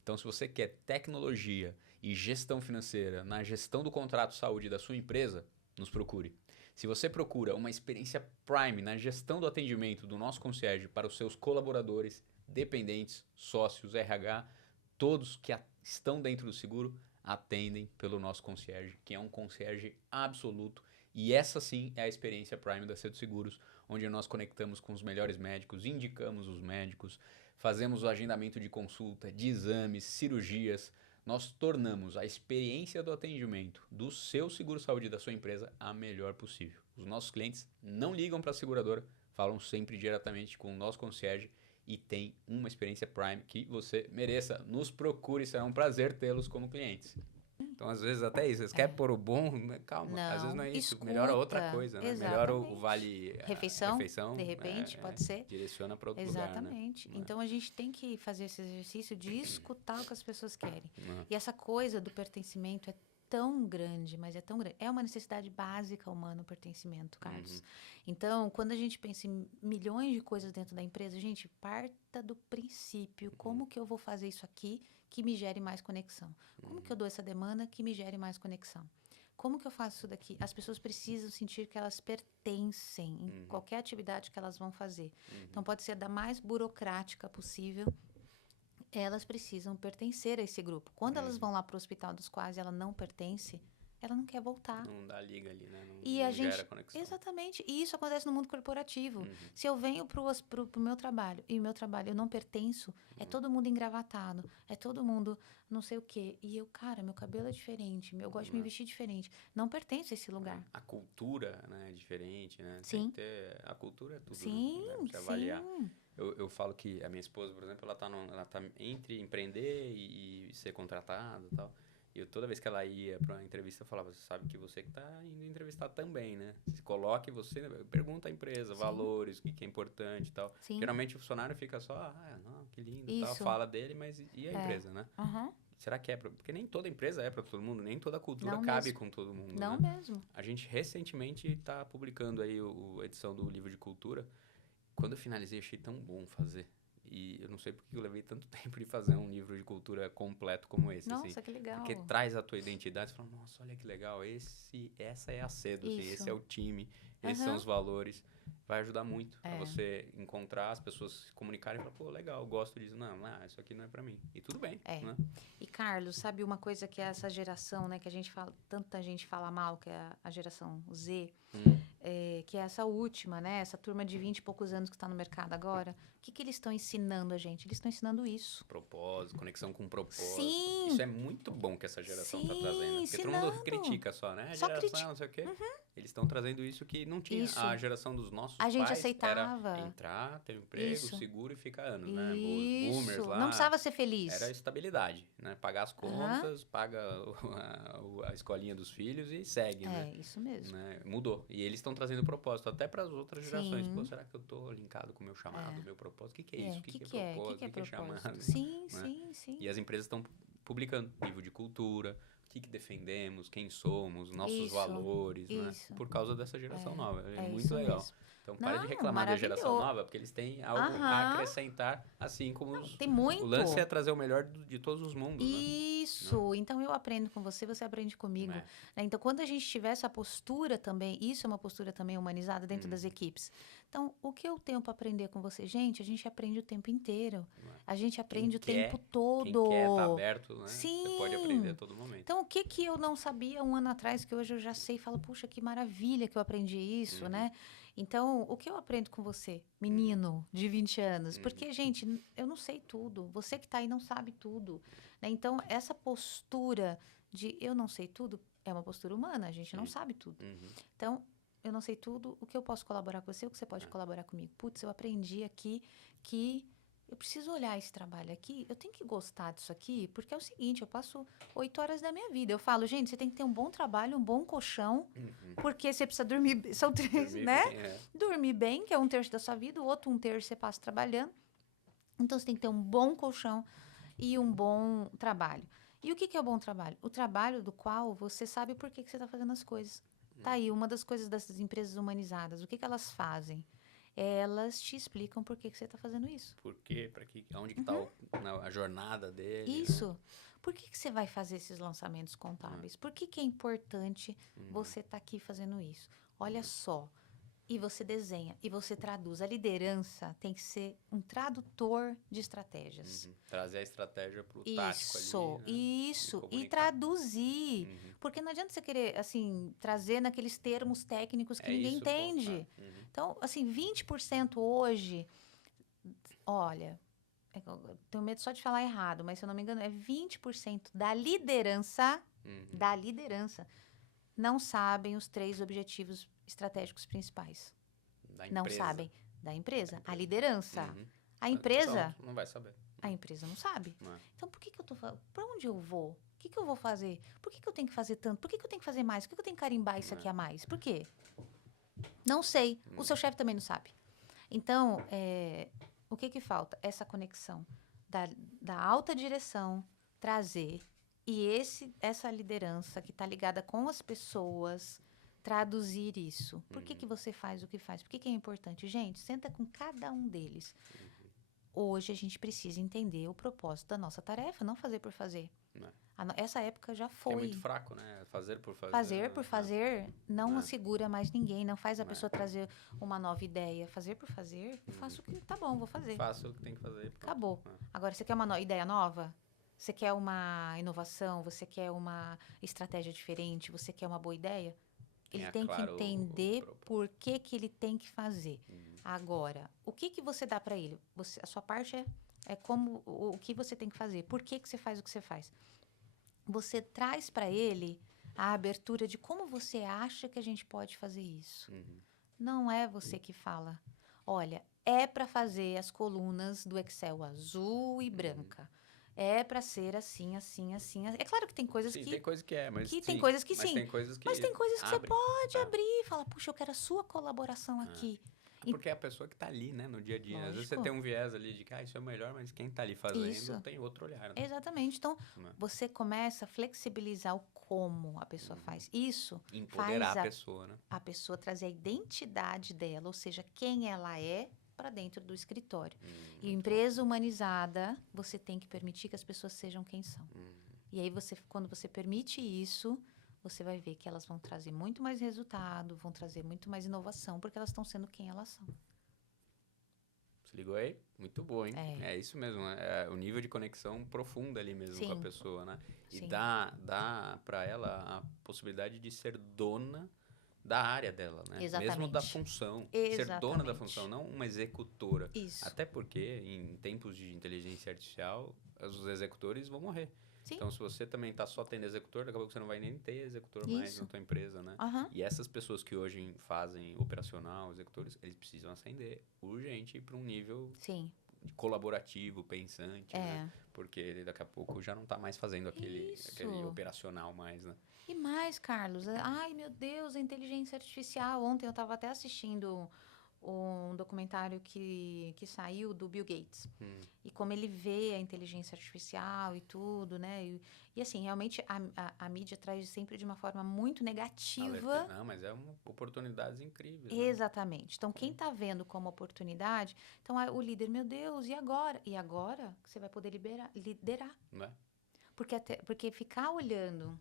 Então, se você quer tecnologia e gestão financeira na gestão do contrato saúde da sua empresa, nos procure. Se você procura uma experiência Prime na gestão do atendimento do nosso concierge para os seus colaboradores, dependentes, sócios, RH, todos que estão dentro do seguro atendem pelo nosso concierge, que é um concierge absoluto. E essa sim é a experiência Prime da Cedo Seguros, onde nós conectamos com os melhores médicos, indicamos os médicos, fazemos o agendamento de consulta, de exames, cirurgias. Nós tornamos a experiência do atendimento do seu seguro-saúde da sua empresa a melhor possível. Os nossos clientes não ligam para a seguradora, falam sempre diretamente com o nosso concierge e tem uma experiência Prime que você mereça. Nos procure, será um prazer tê-los como clientes. Então, às vezes, até isso. Vocês querem pôr o bom? Calma, não, às vezes não é isso. Escuta, melhora outra coisa, né? Melhora o vale... Refeição, de repente, pode ser. Direciona para outro Exatamente. lugar, né? Então, a gente tem que fazer esse exercício de escutar o que as pessoas querem. E essa coisa do pertencimento é tão grande, mas é tão grande. É uma necessidade básica humana o pertencimento, Carlos. Então, quando a gente pensa em milhões de coisas dentro da empresa, gente, parta do princípio. Como que eu vou fazer isso aqui que me gere mais conexão? Como que eu dou essa demanda que me gere mais conexão? Como que eu faço isso daqui? As pessoas precisam sentir que elas pertencem em qualquer atividade que elas vão fazer. Então, pode ser da mais burocrática possível. Elas precisam pertencer a esse grupo. Quando elas vão lá para o hospital dos quais ela não pertence, ela não quer voltar. Não dá liga ali, né? Não gera conexão. Exatamente. E isso acontece no mundo corporativo. Se eu venho pro meu trabalho e o meu trabalho eu não pertenço, é todo mundo engravatado, é todo mundo não sei o quê. E eu, cara, meu cabelo é diferente, eu gosto de me vestir diferente. Não pertenço a esse lugar. A cultura, né, é diferente, né? Sim. A cultura é tudo. Sim, né? Pra avaliar. Eu falo que a minha esposa, por exemplo, ela tá entre empreender e ser contratada e tal. E toda vez que ela ia para uma entrevista, eu falava, você sabe que você que está indo entrevistar também, né? Se coloque você, pergunta à empresa, valores, o que é importante e tal. Geralmente o funcionário fica só, não, que lindo e tal, fala dele, mas e a empresa, né? Será que é porque nem toda empresa é para todo mundo, nem toda cultura não cabe mesmo. Com todo mundo, não né? mesmo. A gente recentemente está publicando aí a edição do livro de cultura. Quando eu finalizei, achei tão bom fazer. E eu não sei porque eu levei tanto tempo de fazer um livro de cultura completo como esse. Nossa, assim, que legal. Porque traz a tua identidade. Você fala, nossa, olha que legal. Essa é a Cedo. Assim, esse é o time. Esses são os valores. vai ajudar muito a você encontrar, as pessoas se comunicarem e falar, pô, legal, eu gosto disso. Não, isso aqui não é pra mim. E tudo bem, né? E, Carlos, sabe uma coisa que é essa geração, né, que a gente fala, tanta gente fala mal, que é a geração Z, que é essa última, né, essa turma de 20 e poucos anos que está no mercado agora, o que eles estão ensinando a gente? Eles estão ensinando isso. Propósito, conexão com propósito. Sim. Isso é muito bom que essa geração tá trazendo. Porque todo mundo critica só, né? A geração, não sei o quê. Eles estão trazendo isso que não tinha. Isso. A geração dos nossos A gente pais aceitava. era entrar, ter um emprego, seguro e ficar anos, né? Isso. Os boomers lá. Não precisava ser feliz. Era estabilidade, né? Pagar as contas, paga a escolinha dos filhos e segue, né? É, isso mesmo. Né? Mudou. E eles estão trazendo propósito até para as outras gerações. Pô, será que eu tô linkado com o meu chamado, meu propósito? O que é isso? O que é propósito? O que é chamado? Sim, né? sim. E as empresas estão publicando nível de cultura, o que defendemos, quem somos, nossos valores, né? Por causa dessa geração nova. É muito legal. Mesmo. Então, pare de reclamar da geração nova, porque eles têm algo a acrescentar, assim como tem muito. O lance é trazer o melhor de todos os mundos. Isso. Né? Então, eu aprendo com você, você aprende comigo. Né? Então, quando a gente tiver essa postura também, isso é uma postura também humanizada dentro das equipes. Então, o que eu tenho para aprender com você? Gente, a gente aprende o tempo inteiro. A gente aprende o tempo todo. Quem quer tá aberto, né? Sim. Você pode aprender a todo momento. Então, o que eu não sabia um ano atrás, que hoje eu já sei, falo, puxa, que maravilha que eu aprendi isso, né? Então, o que eu aprendo com você, menino de 20 anos? Porque, gente, eu não sei tudo. Você que está aí não sabe tudo. Né? Então, essa postura de eu não sei tudo é uma postura humana. A gente não sabe tudo. Então, eu não sei tudo. O que eu posso colaborar com você? O que você pode colaborar comigo? Putz, eu aprendi aqui que eu preciso olhar esse trabalho aqui, eu tenho que gostar disso aqui, porque é o seguinte, eu passo 8 horas da minha vida. Eu falo, gente, você tem que ter um bom trabalho, um bom colchão, porque você precisa dormir, são 3, né? Bem, dormir bem, que é 1/3 da sua vida, o outro 1/3 você passa trabalhando. Então, você tem que ter um bom colchão e um bom trabalho. E o que é o bom trabalho? O trabalho do qual você sabe por que você está fazendo as coisas. Tá aí, uma das coisas dessas empresas humanizadas, o que elas fazem? Elas te explicam por que você está fazendo isso. Por quê? Para que? Onde que está a jornada dele? Isso. Né? Por que você vai fazer esses lançamentos contábeis? Por que é importante você estar aqui fazendo isso? Olha só. E você desenha, e você traduz. A liderança tem que ser um tradutor de estratégias. Trazer a estratégia para o tático ali, né? Isso. E traduzir. Porque não adianta você querer, assim, trazer naqueles termos técnicos que ninguém entende. Então, assim, 20% hoje... Olha, eu tenho medo só de falar errado, mas se eu não me engano, é 20% da liderança, não sabem os 3 objetivos estratégicos principais. Não sabem. Da empresa. A liderança. A empresa... Não vai saber. A empresa não sabe. Então, por que eu tô falando? Para onde eu vou? O que eu vou fazer? Por que eu tenho que fazer tanto? Por que eu tenho que fazer mais? Por que eu tenho que carimbar isso aqui a mais? Por quê? Não sei. O seu chefe também não sabe. Então, o que falta? Essa conexão da alta direção trazer e essa liderança que está ligada com as pessoas traduzir isso. Por que você faz o que faz? Por que é importante? Gente, senta com cada um deles. Hoje a gente precisa entender o propósito da nossa tarefa, não fazer por fazer. Essa época já foi. É muito fraco, né? Fazer por fazer. Fazer por fazer não assegura mais ninguém, não faz a pessoa trazer uma nova ideia. Fazer por fazer, eu faço o que tá bom, vou fazer. Faço o que tem que fazer. Pronto. Acabou. Agora, você quer uma ideia nova? Você quer uma inovação? Você quer uma estratégia diferente? Você quer uma boa ideia? Ele tem que entender por que ele tem que fazer. Agora, o que você dá para ele? A sua parte é como o que você tem que fazer. Por que você faz o que você faz? Você traz para ele a abertura de como você acha que a gente pode fazer isso. Não é você que fala. Olha, é para fazer as colunas do Excel azul e branca. É para ser assim, assim, assim. É claro que tem coisas que... tem coisas que mas tem coisas que mas sim. Tem coisas que mas tem coisas que você pode abrir e falar, puxa, eu quero a sua colaboração aqui. Porque é a pessoa que está ali, né, no dia a dia. Lógico. Às vezes você tem um viés ali de que isso é o melhor, mas quem está ali fazendo tem outro olhar. Né? Exatamente. Então, você começa a flexibilizar o como a pessoa faz. Isso empoderar faz a pessoa, né? A pessoa trazer a identidade dela, ou seja, quem ela é, para dentro do escritório. E empresa humanizada, você tem que permitir que as pessoas sejam quem são. E aí, quando você permite isso, você vai ver que elas vão trazer muito mais resultado, vão trazer muito mais inovação, porque elas estão sendo quem elas são. Se ligou aí? Muito boa, hein? É isso mesmo, né? O nível de conexão profunda ali mesmo com a pessoa, né? E dá para ela a possibilidade de ser dona da área dela, né? Exatamente. Mesmo da função. Exatamente. Ser dona da função, não uma executora. Isso. Até porque, em tempos de inteligência artificial, os executores vão morrer. Sim. Então, se você também está só tendo executor, daqui a pouco você não vai nem ter executor mais na tua empresa, né? E essas pessoas que hoje fazem operacional, executores, eles precisam ascender urgente para um nível colaborativo, pensante, né? Porque daqui a pouco já não está mais fazendo aquele operacional mais, né? E mais, Carlos, ai meu Deus, a inteligência artificial. Ontem eu estava até assistindo um documentário que saiu do Bill Gates. E como ele vê a inteligência artificial e tudo, né? E assim, realmente a mídia traz sempre de uma forma muito negativa. Não, mas é uma oportunidades incríveis. Exatamente. Né? Então, quem está vendo como oportunidade, então o líder, meu Deus, e agora? E agora você vai poder liderar. Não é? Porque ficar olhando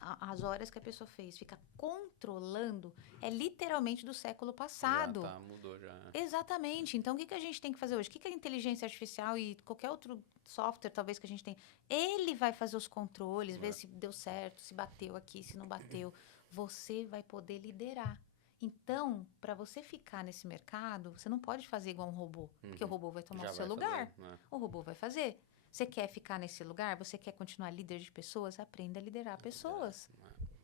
as horas que a pessoa fez, ficar controlando, é literalmente do século passado. Mudou já. Exatamente. Então, o que a gente tem que fazer hoje? O que a inteligência artificial e qualquer outro software, talvez, que a gente tem, ele vai fazer os controles, ver se deu certo, se bateu aqui, se não bateu. Você vai poder liderar. Então, para você ficar nesse mercado, você não pode fazer igual um robô, porque o robô vai tomar o seu lugar. O robô vai fazer. Você quer ficar nesse lugar? Você quer continuar líder de pessoas? Aprenda a liderar pessoas.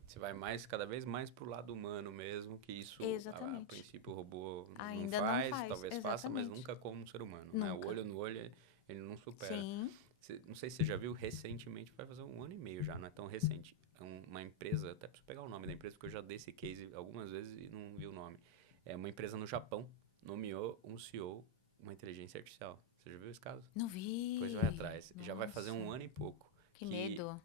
Você vai cada vez mais pro lado humano mesmo, que isso, a princípio, o robô ainda não faz, talvez Exatamente. Faça, mas nunca como um ser humano. Nunca. Né? O olho no olho, ele não supera. Sim. Não sei se você já viu recentemente, vai fazer 1 ano e meio já, não é tão recente. Uma empresa, até preciso pegar o nome da empresa, porque eu já dei esse case algumas vezes e não vi o nome. É uma empresa no Japão, nomeou um CEO, uma inteligência artificial. Você já viu esse caso? Não vi. Pois vai atrás. Nossa. Já vai fazer 1 ano e pouco. Que medo.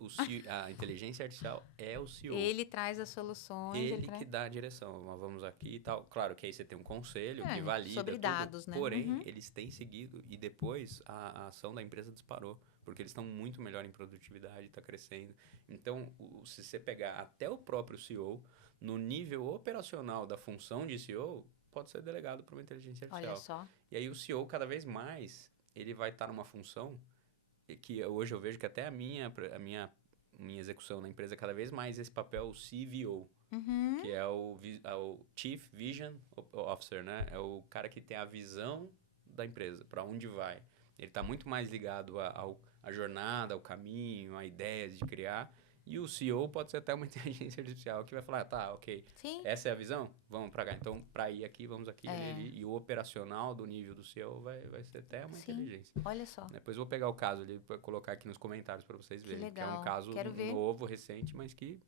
A inteligência artificial é o CEO. Ele traz as soluções. Ele que dá a direção. Nós vamos aqui e tal. Claro que aí você tem um conselho que valida sobre tudo. Dados, né? Porém, eles têm seguido e depois a ação da empresa disparou. Porque eles estão muito melhor em produtividade, está crescendo. Então, se você pegar até o próprio CEO, no nível operacional da função de CEO, pode ser delegado para uma inteligência artificial. Olha só. E aí o CEO, cada vez mais, ele vai estar numa função que hoje eu vejo que até a minha execução na empresa, cada vez mais esse papel, o CVO, que é o Chief Vision Officer, né? É o cara que tem a visão da empresa, para onde vai. Ele está muito mais ligado à jornada, ao caminho, a ideias de criar. E o CEO pode ser até uma inteligência artificial que vai falar, tá, ok, essa é a visão? Vamos pra cá. Então, pra ir aqui, vamos aqui. E o operacional do nível do CEO vai ser até uma inteligência. Olha só. Depois eu vou pegar o caso ali para colocar aqui nos comentários para vocês verem. Legal. Que é um caso novo, recente, mas que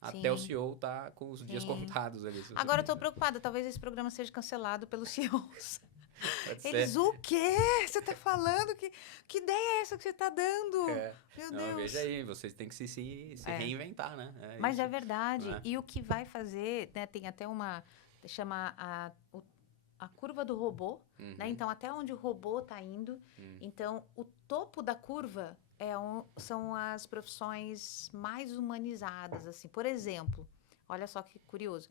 até o CEO tá com os dias contados ali. Agora eu tô preocupada, talvez esse programa seja cancelado pelos CEOs. Eles, o quê? Você tá falando? Que ideia é essa que você tá dando? Meu Deus. Veja aí, vocês têm que se reinventar, né? Mas é verdade. E o que vai fazer, né? Tem até chama a curva do robô, né? Então, até onde o robô tá indo. Então, o topo da curva são as profissões mais humanizadas, assim. Por exemplo, olha só que curioso.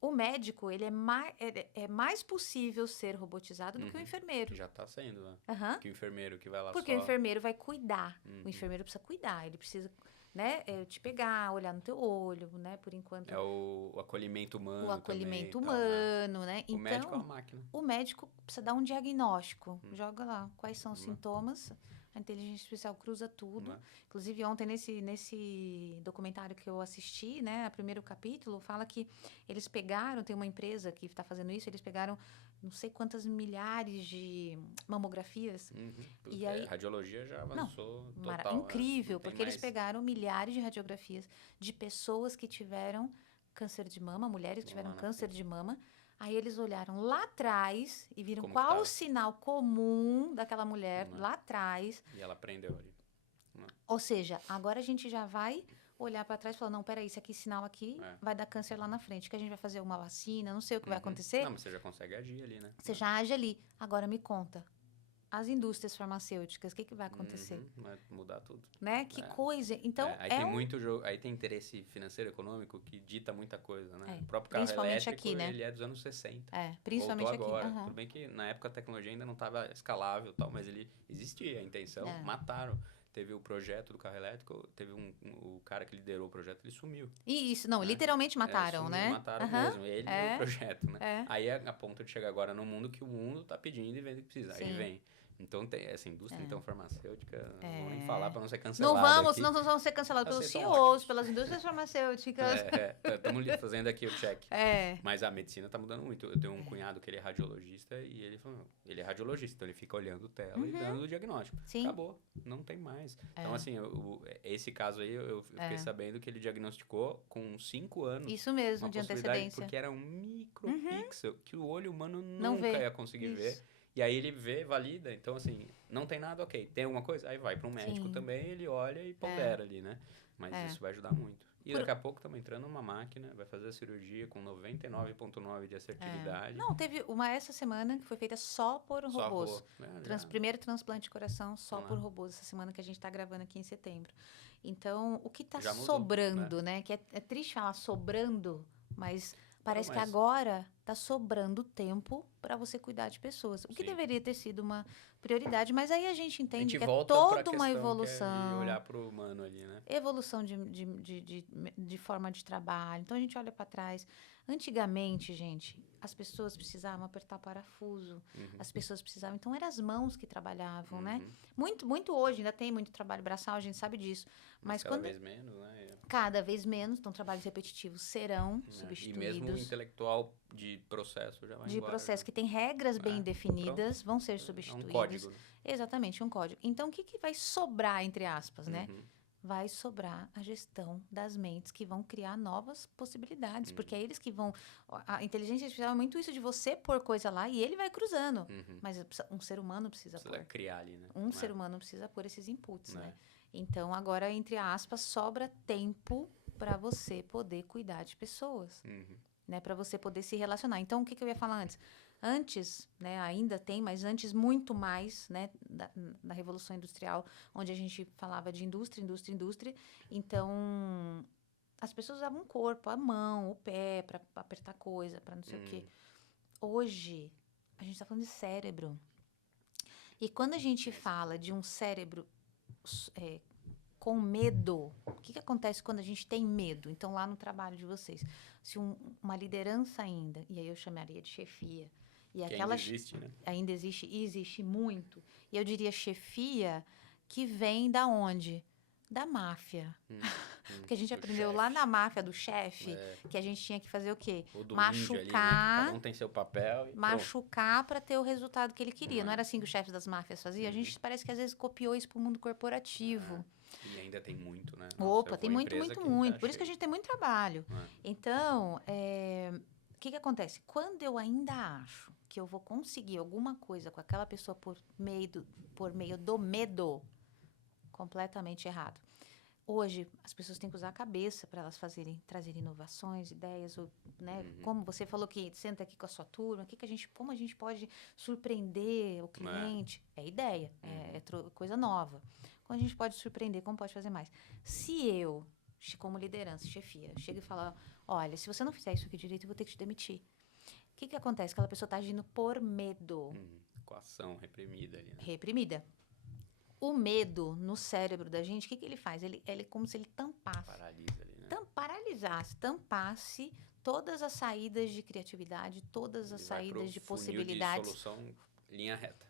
O médico, ele é mais possível ser robotizado do que o enfermeiro. Já está sendo, né? Que o enfermeiro que vai lá Porque o enfermeiro vai cuidar. O enfermeiro precisa cuidar. Ele precisa, né, te pegar, olhar no teu olho, né? Por enquanto... É o acolhimento humano. O acolhimento humano, né? O médico é uma máquina. O médico precisa dar um diagnóstico. Joga lá quais são os sintomas. A inteligência artificial cruza tudo. Inclusive, ontem, nesse documentário que eu assisti, né, o primeiro capítulo, fala que eles pegaram, tem uma empresa que está fazendo isso, eles pegaram não sei quantas milhares de mamografias. E aí, radiologia já avançou total. Incrível, porque eles pegaram milhares de radiografias de pessoas que tiveram câncer de mama, mulheres que tiveram câncer de mama. Aí eles olharam lá atrás e viram qual o sinal comum daquela mulher lá atrás. E ela aprendeu ali. Ou seja, agora a gente já vai olhar para trás e falar, não, peraí, esse sinal aqui vai dar câncer lá na frente, que a gente vai fazer uma vacina, não sei o que vai acontecer. Não, mas você já consegue agir ali, né? Você já age ali. Agora me conta. as indústrias farmacêuticas, o que vai acontecer? Vai mudar tudo. Né? Que coisa. Então, aí tem muito jogo, aí tem interesse financeiro, econômico, que dita muita coisa, né? O próprio carro elétrico, aqui, né? ele é dos anos 60. Principalmente voltou agora. aqui. Tudo bem que na época a tecnologia ainda não estava escalável e tal, mas ele existia, a intenção, mataram. Teve o projeto do carro elétrico, teve o cara que liderou o projeto, ele sumiu. Isso, não, literalmente mataram, né? Mataram mesmo, ele e o projeto, né? Aí a ponto de chegar agora no mundo que o mundo tá pedindo e vendo o que precisa. Aí vem. Então, tem essa indústria então, farmacêutica, não vou nem falar para não ser cancelado. Não vamos, senão nós vamos ser cancelados pelos CEOs, pelas indústrias farmacêuticas. Estamos fazendo aqui o check. Mas a medicina tá mudando muito. Eu tenho um cunhado que ele é radiologista e ele falou, ele é radiologista, então ele fica olhando tela e dando o diagnóstico. Acabou, não tem mais. Então, assim, esse caso aí, eu fiquei sabendo que ele diagnosticou com 5 anos. Isso mesmo, de antecedência. Porque era um micropixel que o olho humano nunca ia conseguir ver. E aí ele vê, valida, então assim, não tem nada, ok. Tem alguma coisa? Aí vai para um médico também, ele olha e pondera ali, né? Mas isso vai ajudar muito. E daqui a pouco estamos entrando numa máquina, vai fazer a cirurgia com 99,9% de assertividade. Não, teve uma essa semana que foi feita só por robôs. Primeiro transplante de coração só por robôs, essa semana que a gente está gravando aqui em setembro. Então, o que está sobrando, né? Que é triste falar sobrando, mas parece que agora está sobrando tempo para você cuidar de pessoas. O que deveria ter sido uma prioridade, mas aí a gente entende que é toda uma evolução. De olhar para o humano ali, né? Evolução de forma de trabalho. Então a gente olha para trás. Antigamente, gente, as pessoas precisavam apertar parafuso. As pessoas precisavam. Então eram as mãos que trabalhavam, né? Muito hoje, ainda tem muito trabalho braçal, a gente sabe disso. Mas cada vez menos, né? Cada vez menos, então trabalhos repetitivos serão substituídos. E mesmo o intelectual de processo já vai embora. Processo que tem regras bem definidas, vão ser substituídos. É um código. Né? Exatamente, um código. Então, o que vai sobrar, entre aspas, né? Vai sobrar a gestão das mentes que vão criar novas possibilidades, porque é eles que vão... A inteligência artificial é muito isso de você pôr coisa lá e ele vai cruzando. Mas um ser humano precisa pôr. Criar ali, né? Um ser humano precisa pôr esses inputs, né? Então, agora, entre aspas, sobra tempo para você poder cuidar de pessoas, né? Para você poder se relacionar. Então, o que eu ia falar antes? Antes, né, ainda tem, mas antes muito mais, né, da Revolução Industrial, onde a gente falava de indústria. Então, as pessoas usavam o corpo, a mão, o pé, para apertar coisa, para não sei o quê. Hoje, a gente está falando de cérebro. E quando a gente fala de um cérebro com medo, o que acontece quando a gente tem medo? Então, lá no trabalho de vocês, se uma liderança ainda, e aí eu chamaria de chefia, e aquela ainda existe, né? Ainda existe, e existe muito. E eu diria chefia que vem da onde? Da máfia. Porque a gente aprendeu lá na máfia do chefe que a gente tinha que fazer o quê? Machucar. Ali, né? Cada um tem seu papel. Machucar para ter o resultado que ele queria. Não era assim que os chefes das máfias faziam? A gente parece que às vezes copiou isso para o mundo corporativo. E ainda tem muito, né? Opa, tem muito. Por isso que a gente tem muito trabalho. Então, o que acontece? Quando eu ainda acho que eu vou conseguir alguma coisa com aquela pessoa por meio do medo, completamente errado. Hoje, as pessoas têm que usar a cabeça para elas trazerem inovações, ideias, né? Como você falou que senta aqui com a sua turma, como a gente pode surpreender o cliente? É ideia, é coisa nova. Como a gente pode surpreender, como pode fazer mais? Se eu, como liderança, chefia, chego e falo, olha, se você não fizer isso aqui direito, eu vou ter que te demitir. O que acontece? Aquela pessoa está agindo por medo. Coação reprimida ali, né? Reprimida. O medo no cérebro da gente, o que ele faz? Ele é como se ele tampasse. Paralisa ali, né? Tampasse todas as saídas de criatividade, todas as saídas de possibilidades. De solução, linha reta.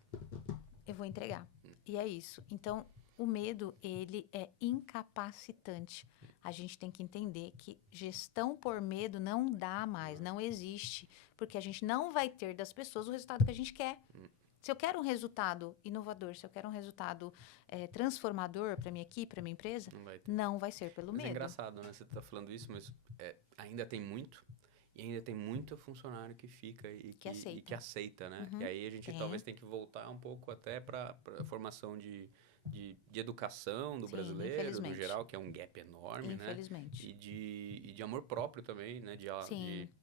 Eu vou entregar. E é isso. Então, o medo, ele é incapacitante. A gente tem que entender que gestão por medo não dá mais, não existe, porque a gente não vai ter das pessoas o resultado que a gente quer. Se eu quero um resultado inovador, se eu quero um resultado transformador para minha equipe, para minha empresa, não vai ser pelo medo. É engraçado, né? Você está falando isso, mas ainda tem muito. E ainda tem muito funcionário que fica e que aceita, né? E aí a gente talvez tem que voltar um pouco até para a formação de de educação do brasileiro, no geral, que é um gap enorme, né? Infelizmente. E de amor próprio também, né? De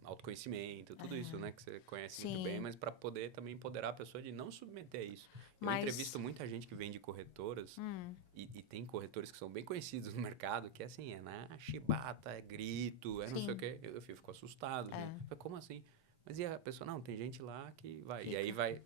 autoconhecimento, tudo isso, né? Que você conhece muito bem, mas para poder também empoderar a pessoa de não submeter a isso. Eu entrevisto muita gente que vem de corretoras e tem corretores que são bem conhecidos no mercado, que é assim, é na chibata, é grito, é não sei o quê. Eu fico assustado, né? Como assim? Mas e a pessoa, não, tem gente lá que vai. E aí vai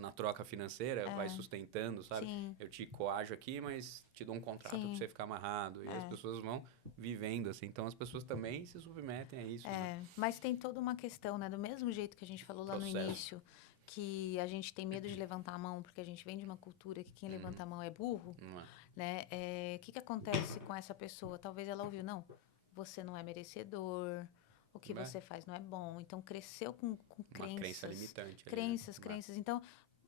na troca financeira, vai sustentando, sabe? Sim. Eu te coajo aqui, mas te dou um contrato pra você ficar amarrado. E as pessoas vão vivendo, assim. Então, as pessoas também se submetem a isso. Né? Mas tem toda uma questão, né? Do mesmo jeito que a gente falou lá no início, que a gente tem medo de levantar a mão, porque a gente vem de uma cultura que quem levanta a mão é burro, né? O que acontece com essa pessoa? Talvez ela ouviu, não, você não é merecedor... O que você faz não é bom. Então, cresceu com crenças. Uma crença limitante. Crenças. Então,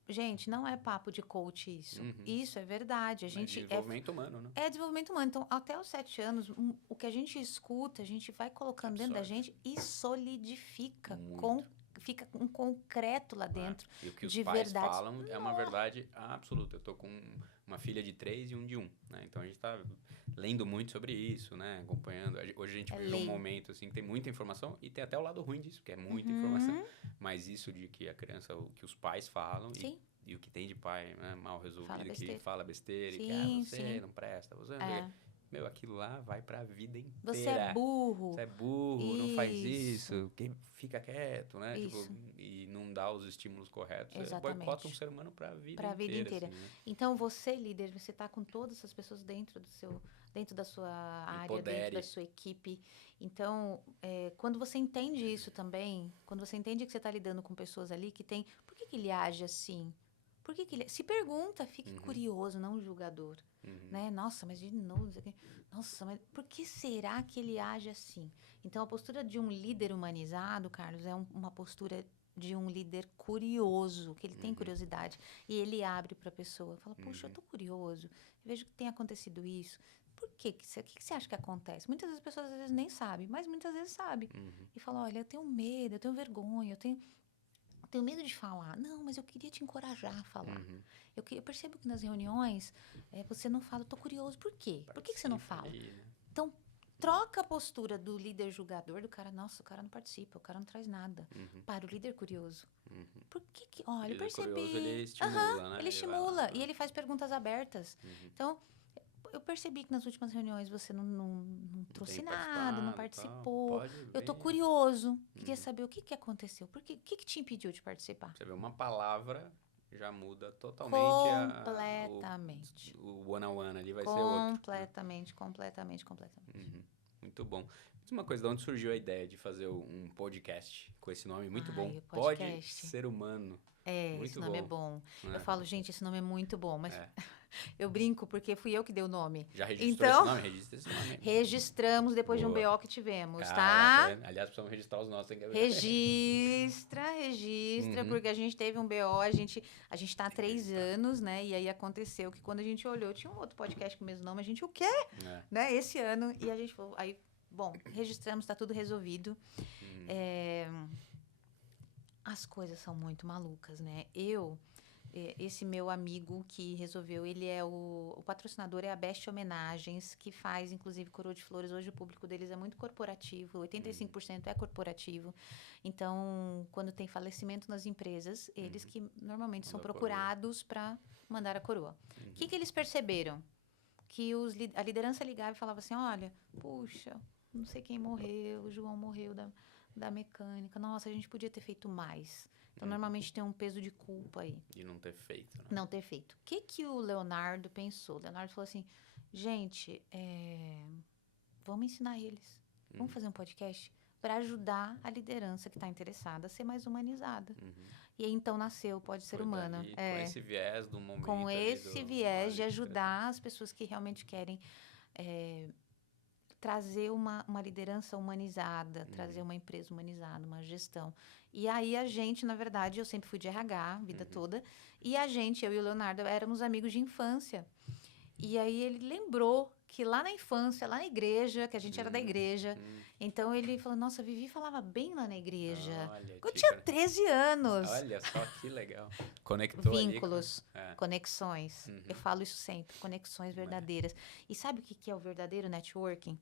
gente, não é papo de coach isso. Isso é verdade. A gente é desenvolvimento humano, né? É desenvolvimento humano. Então, até os 7 anos, o que a gente escuta, a gente vai colocando dentro da gente e solidifica. Fica um concreto lá dentro. E o que os pais falam é uma verdade absoluta. Eu tô com uma filha de 3 e um de 1. Né? Então, a gente tá lendo muito sobre isso, né? Acompanhando. Hoje a gente vive um momento assim, que tem muita informação e tem até o lado ruim disso, que é muita informação. Mas isso de que a criança, o que os pais falam e o que tem de pai, né, mal resolvido, que fala besteira, que você não presta, você não... Meu, aquilo lá vai pra vida inteira. Você é burro. Você é burro, não faz isso. Fica quieto, né? Tipo, e não dá os estímulos corretos. Exatamente. Você boicota um ser humano pra vida inteira. Assim, né? Então, você, líder, você tá com todas essas pessoas dentro da sua área, dentro da sua equipe. Então, quando você entende isso também, quando você entende que você tá lidando com pessoas ali que tem... Por que ele age assim? Por que ele... Se pergunta, fique curioso, não julgador. Né? Nossa, mas de novo... Nossa, mas por que será que ele age assim? Então, a postura de um líder humanizado, Carlos, é uma postura de um líder curioso, que ele tem curiosidade. E ele abre para a pessoa. Fala, puxa, eu tô curioso. Eu vejo que tem acontecido isso. Por quê? O que você acha que acontece? Muitas vezes as pessoas às vezes nem sabem, mas muitas vezes sabem. E falam, olha, eu tenho medo, eu tenho vergonha, eu tenho medo de falar. Não, mas eu queria te encorajar a falar. Eu percebo que nas reuniões você não fala, eu tô curioso. Por quê? Por que você não fala? Então, troca a postura do líder julgador, do cara, nossa, o cara não participa, o cara não traz nada. Para o líder curioso. Por que... Olha, eu percebi... Curioso, ele estimula, né? Ele estimula e ele faz perguntas abertas. Então... Eu percebi que nas últimas reuniões você não trouxe nada, não participou. Eu tô curioso. Queria saber o que aconteceu. O que te impediu de participar? Você vê, uma palavra já muda totalmente completamente. O one-on-one ali vai ser outro. Completamente. Muito bom. Diz uma coisa, de onde surgiu a ideia de fazer um podcast com esse nome muito bom? Pode Ser Humano. Muito esse nome bom. É bom. Eu falo, gente, esse nome é muito bom, mas eu brinco porque fui eu que dei o nome. Já registrou esse nome? Registra esse nome. Registramos depois de um BO que tivemos, tá? Aliás, precisamos registrar os nossos. Registra, porque a gente teve um BO, a gente tá há 3 anos, né? E aí aconteceu que quando a gente olhou, tinha um outro podcast com o mesmo nome, a gente, o quê? Né? Esse ano, e a gente falou, aí, bom, registramos, tá tudo resolvido. As coisas são muito malucas, né? Esse meu amigo que resolveu, ele é o patrocinador é a Best Homenagens, que faz, inclusive, Coroa de Flores. Hoje o público deles é muito corporativo, 85% é corporativo. Então, quando tem falecimento nas empresas, eles que normalmente são procurados para mandar a coroa. O que eles perceberam? Que a liderança ligava e falava assim, olha, puxa, não sei quem morreu, o João morreu da mecânica. Nossa, a gente podia ter feito mais. Então, normalmente tem um peso de culpa aí. De não ter feito, né? Não ter feito. O que o Leonardo pensou? O Leonardo falou assim, gente, vamos ensinar eles. Vamos fazer um podcast para ajudar a liderança que está interessada a ser mais humanizada. E aí, então, nasceu Pode Ser Humano. Com esse viés do momento. Com esse viés de ajudar as pessoas que realmente querem... trazer uma liderança humanizada, trazer uma empresa humanizada, uma gestão. E aí a gente, na verdade, eu sempre fui de RH a vida toda, e eu e o Leonardo, éramos amigos de infância. E aí ele lembrou que lá na infância, lá na igreja, que a gente era da igreja, então ele falou, nossa, a Vivi falava bem lá na igreja. Olha, Eu tinha 13 anos. Olha só que legal. Conectou Vínculos, ali conexões. Eu falo isso sempre, conexões verdadeiras. E sabe o que é o verdadeiro networking?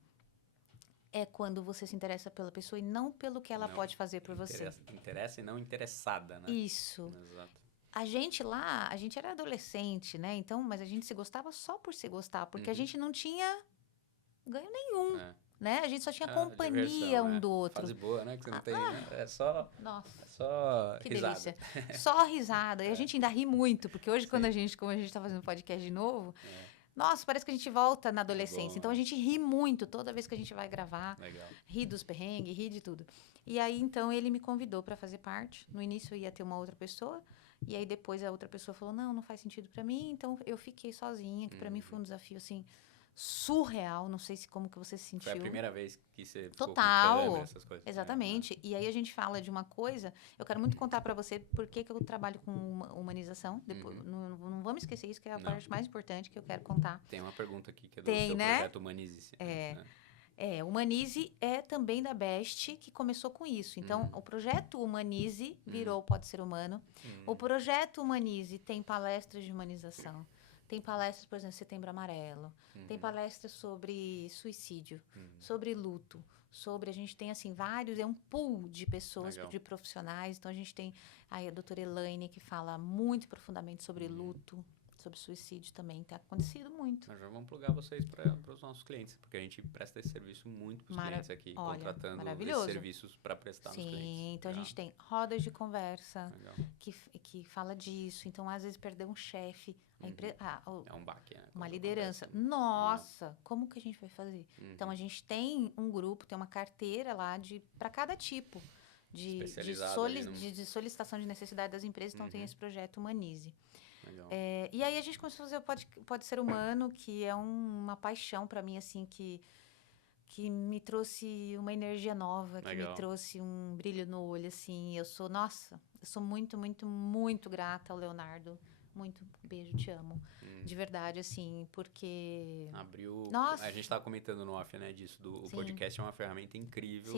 É quando você se interessa pela pessoa e não pelo que ela pode fazer por você. Interessa e não interessada, né? Isso. Exato. A gente era adolescente, né? Então, mas a gente se gostava só por se gostar, porque a gente não tinha ganho nenhum, né? A gente só tinha companhia diversão, um do outro. Fase boa, né? Que você não tem, né? É só... Nossa. É só que risada. delícia. Só risada. E a gente ainda ri muito, porque hoje, como a gente tá fazendo podcast de novo, nossa, parece que a gente volta na adolescência. Então, a gente ri muito toda vez que a gente vai gravar. Legal. Ri dos perrengues, ri de tudo. E aí, então, ele me convidou para fazer parte. No início, ia ter uma outra pessoa. E aí, depois, a outra pessoa falou, não faz sentido para mim. Então, eu fiquei sozinha, que para mim foi um desafio, assim, surreal. Não sei como que você se sentiu. Foi a primeira vez que você Total. ficou com câmera, essas coisas. Exatamente. E aí, a gente fala de uma coisa... Eu quero muito contar para você por que eu trabalho com humanização. Depois, não vamos esquecer isso, que é a parte mais importante que eu quero contar. Tem uma pergunta aqui que é do seu projeto Humanize-se. Humanize é também da Best, que começou com isso. Então, o projeto Humanize virou Pode Ser Humano. O projeto Humanize tem palestras de humanização. Tem palestras, por exemplo, Setembro Amarelo. Tem palestras sobre suicídio, sobre luto. A gente tem, assim, vários... É um pool de pessoas, de profissionais. Então, a gente tem a doutora Elaine, que fala muito profundamente sobre luto, sobre suicídio também. Tem acontecido muito. Nós já vamos plugar vocês para os nossos clientes, porque a gente presta esse serviço muito para os clientes aqui, contratando esses serviços para prestar nos clientes. Sim, então a gente tem rodas de conversa que fala disso. Então, às vezes, perder um chefe, é um baque, né? Uma liderança. Nossa, como que a gente vai fazer? Então, a gente tem um grupo, tem uma carteira lá para cada tipo de solicitação de necessidade das empresas. Então, tem esse projeto Humanize. E aí a gente começou a fazer o Pode Ser Humano, que é uma paixão para mim, assim, que me trouxe uma energia nova, que me trouxe um brilho no olho, assim. Eu sou muito, muito, muito grata ao Leonardo. Muito beijo, te amo. De verdade, assim, porque... Abriu... Nossa. A gente estava comentando no off, né, disso. O podcast é uma ferramenta incrível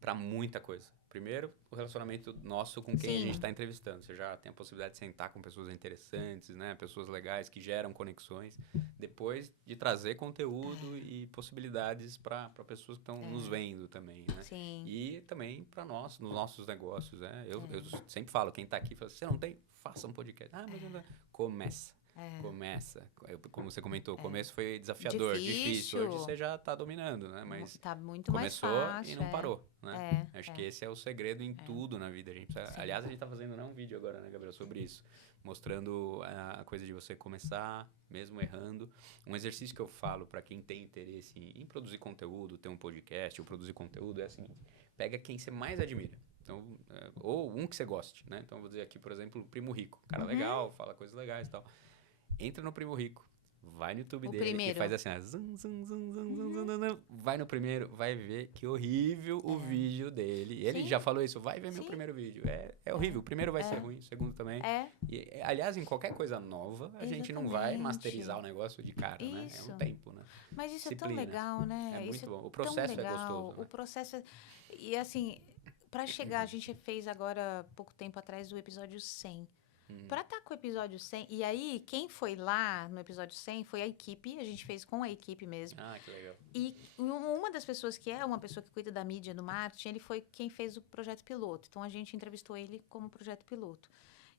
para muita coisa. Primeiro, o relacionamento nosso com quem a gente está entrevistando. Você já tem a possibilidade de sentar com pessoas interessantes, né? Pessoas legais que geram conexões. Depois de trazer conteúdo e possibilidades para pessoas que estão nos vendo também, né? Sim. E também para nós, nos nossos negócios, né? Eu sempre falo, quem está aqui, fala, você não tem? Faça um podcast. Mas não... Começa. Como você comentou, o começo foi desafiador, difícil. Hoje você já está dominando, né? Mas tá muito começou mais fácil, e não parou, né? Acho que é. esse é o segredo em tudo na vida. A gente precisa... Aliás, a gente está fazendo um vídeo agora, né, Gabriel, sobre isso. Mostrando a coisa de você começar, mesmo errando. Um exercício que eu falo para quem tem interesse em produzir conteúdo, ter um podcast ou produzir conteúdo é o seguinte. Pega quem você mais admira. Então, ou um que você goste, né? Então, vou dizer aqui, por exemplo, o Primo Rico. Cara legal, fala coisas legais e tal. Entra no Primo Rico, vai no YouTube dele e faz assim, vai no primeiro, vai ver que horrível o vídeo dele. Ele já falou isso, vai ver meu primeiro vídeo. É horrível, o primeiro vai ser ruim, o segundo também. E, aliás, em qualquer coisa nova, a gente não vai masterizar o negócio de cara, né? É um tempo, né? Mas isso é tão legal, né? É muito bom. O processo é gostoso. O processo E assim, para chegar, a gente fez agora, pouco tempo atrás, o episódio 100. Para estar com o episódio 100... E aí, quem foi lá no episódio 100 foi a equipe. A gente fez com a equipe mesmo. Ah, que legal. E uma das pessoas que é uma pessoa que cuida da mídia, do marketing, ele foi quem fez o projeto piloto. Então, a gente entrevistou ele como projeto piloto.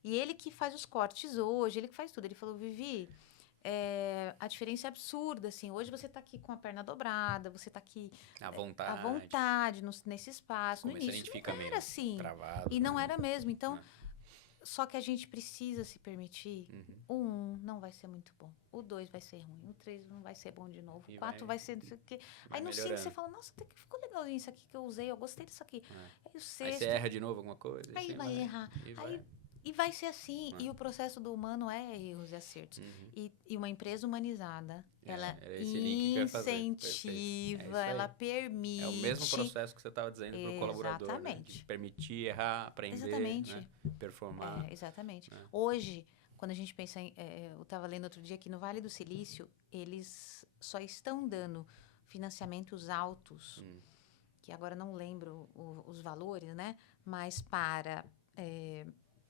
E ele que faz os cortes hoje, ele que faz tudo. Ele falou, Vivi, a diferença é absurda, assim. Hoje você tá aqui com a perna dobrada, você tá aqui... À vontade. À vontade, nesse espaço. No início a gente fica não meio era assim. Travado, e não era mesmo. Então... Só que a gente precisa se permitir. O 1 não vai ser muito bom. O 2 vai ser ruim. O 3 não vai ser bom de novo. O 4 vai ser... Aí no 5 você fala, nossa, até que ficou legalzinho isso aqui que eu usei. Eu gostei disso aqui. Aí o 6... Aí você erra de novo alguma coisa. Aí vai errar. E vai ser assim. E o processo do humano é erros e acertos. E uma empresa humanizada, ela incentiva, ela permite... É o mesmo processo que você estava dizendo para o colaborador. Né? De permitir errar, aprender, né? Performar. Exatamente. Hoje, quando a gente pensa em... eu estava lendo outro dia que no Vale do Silício, eles só estão dando financiamentos altos, que agora não lembro os valores, né? Mas para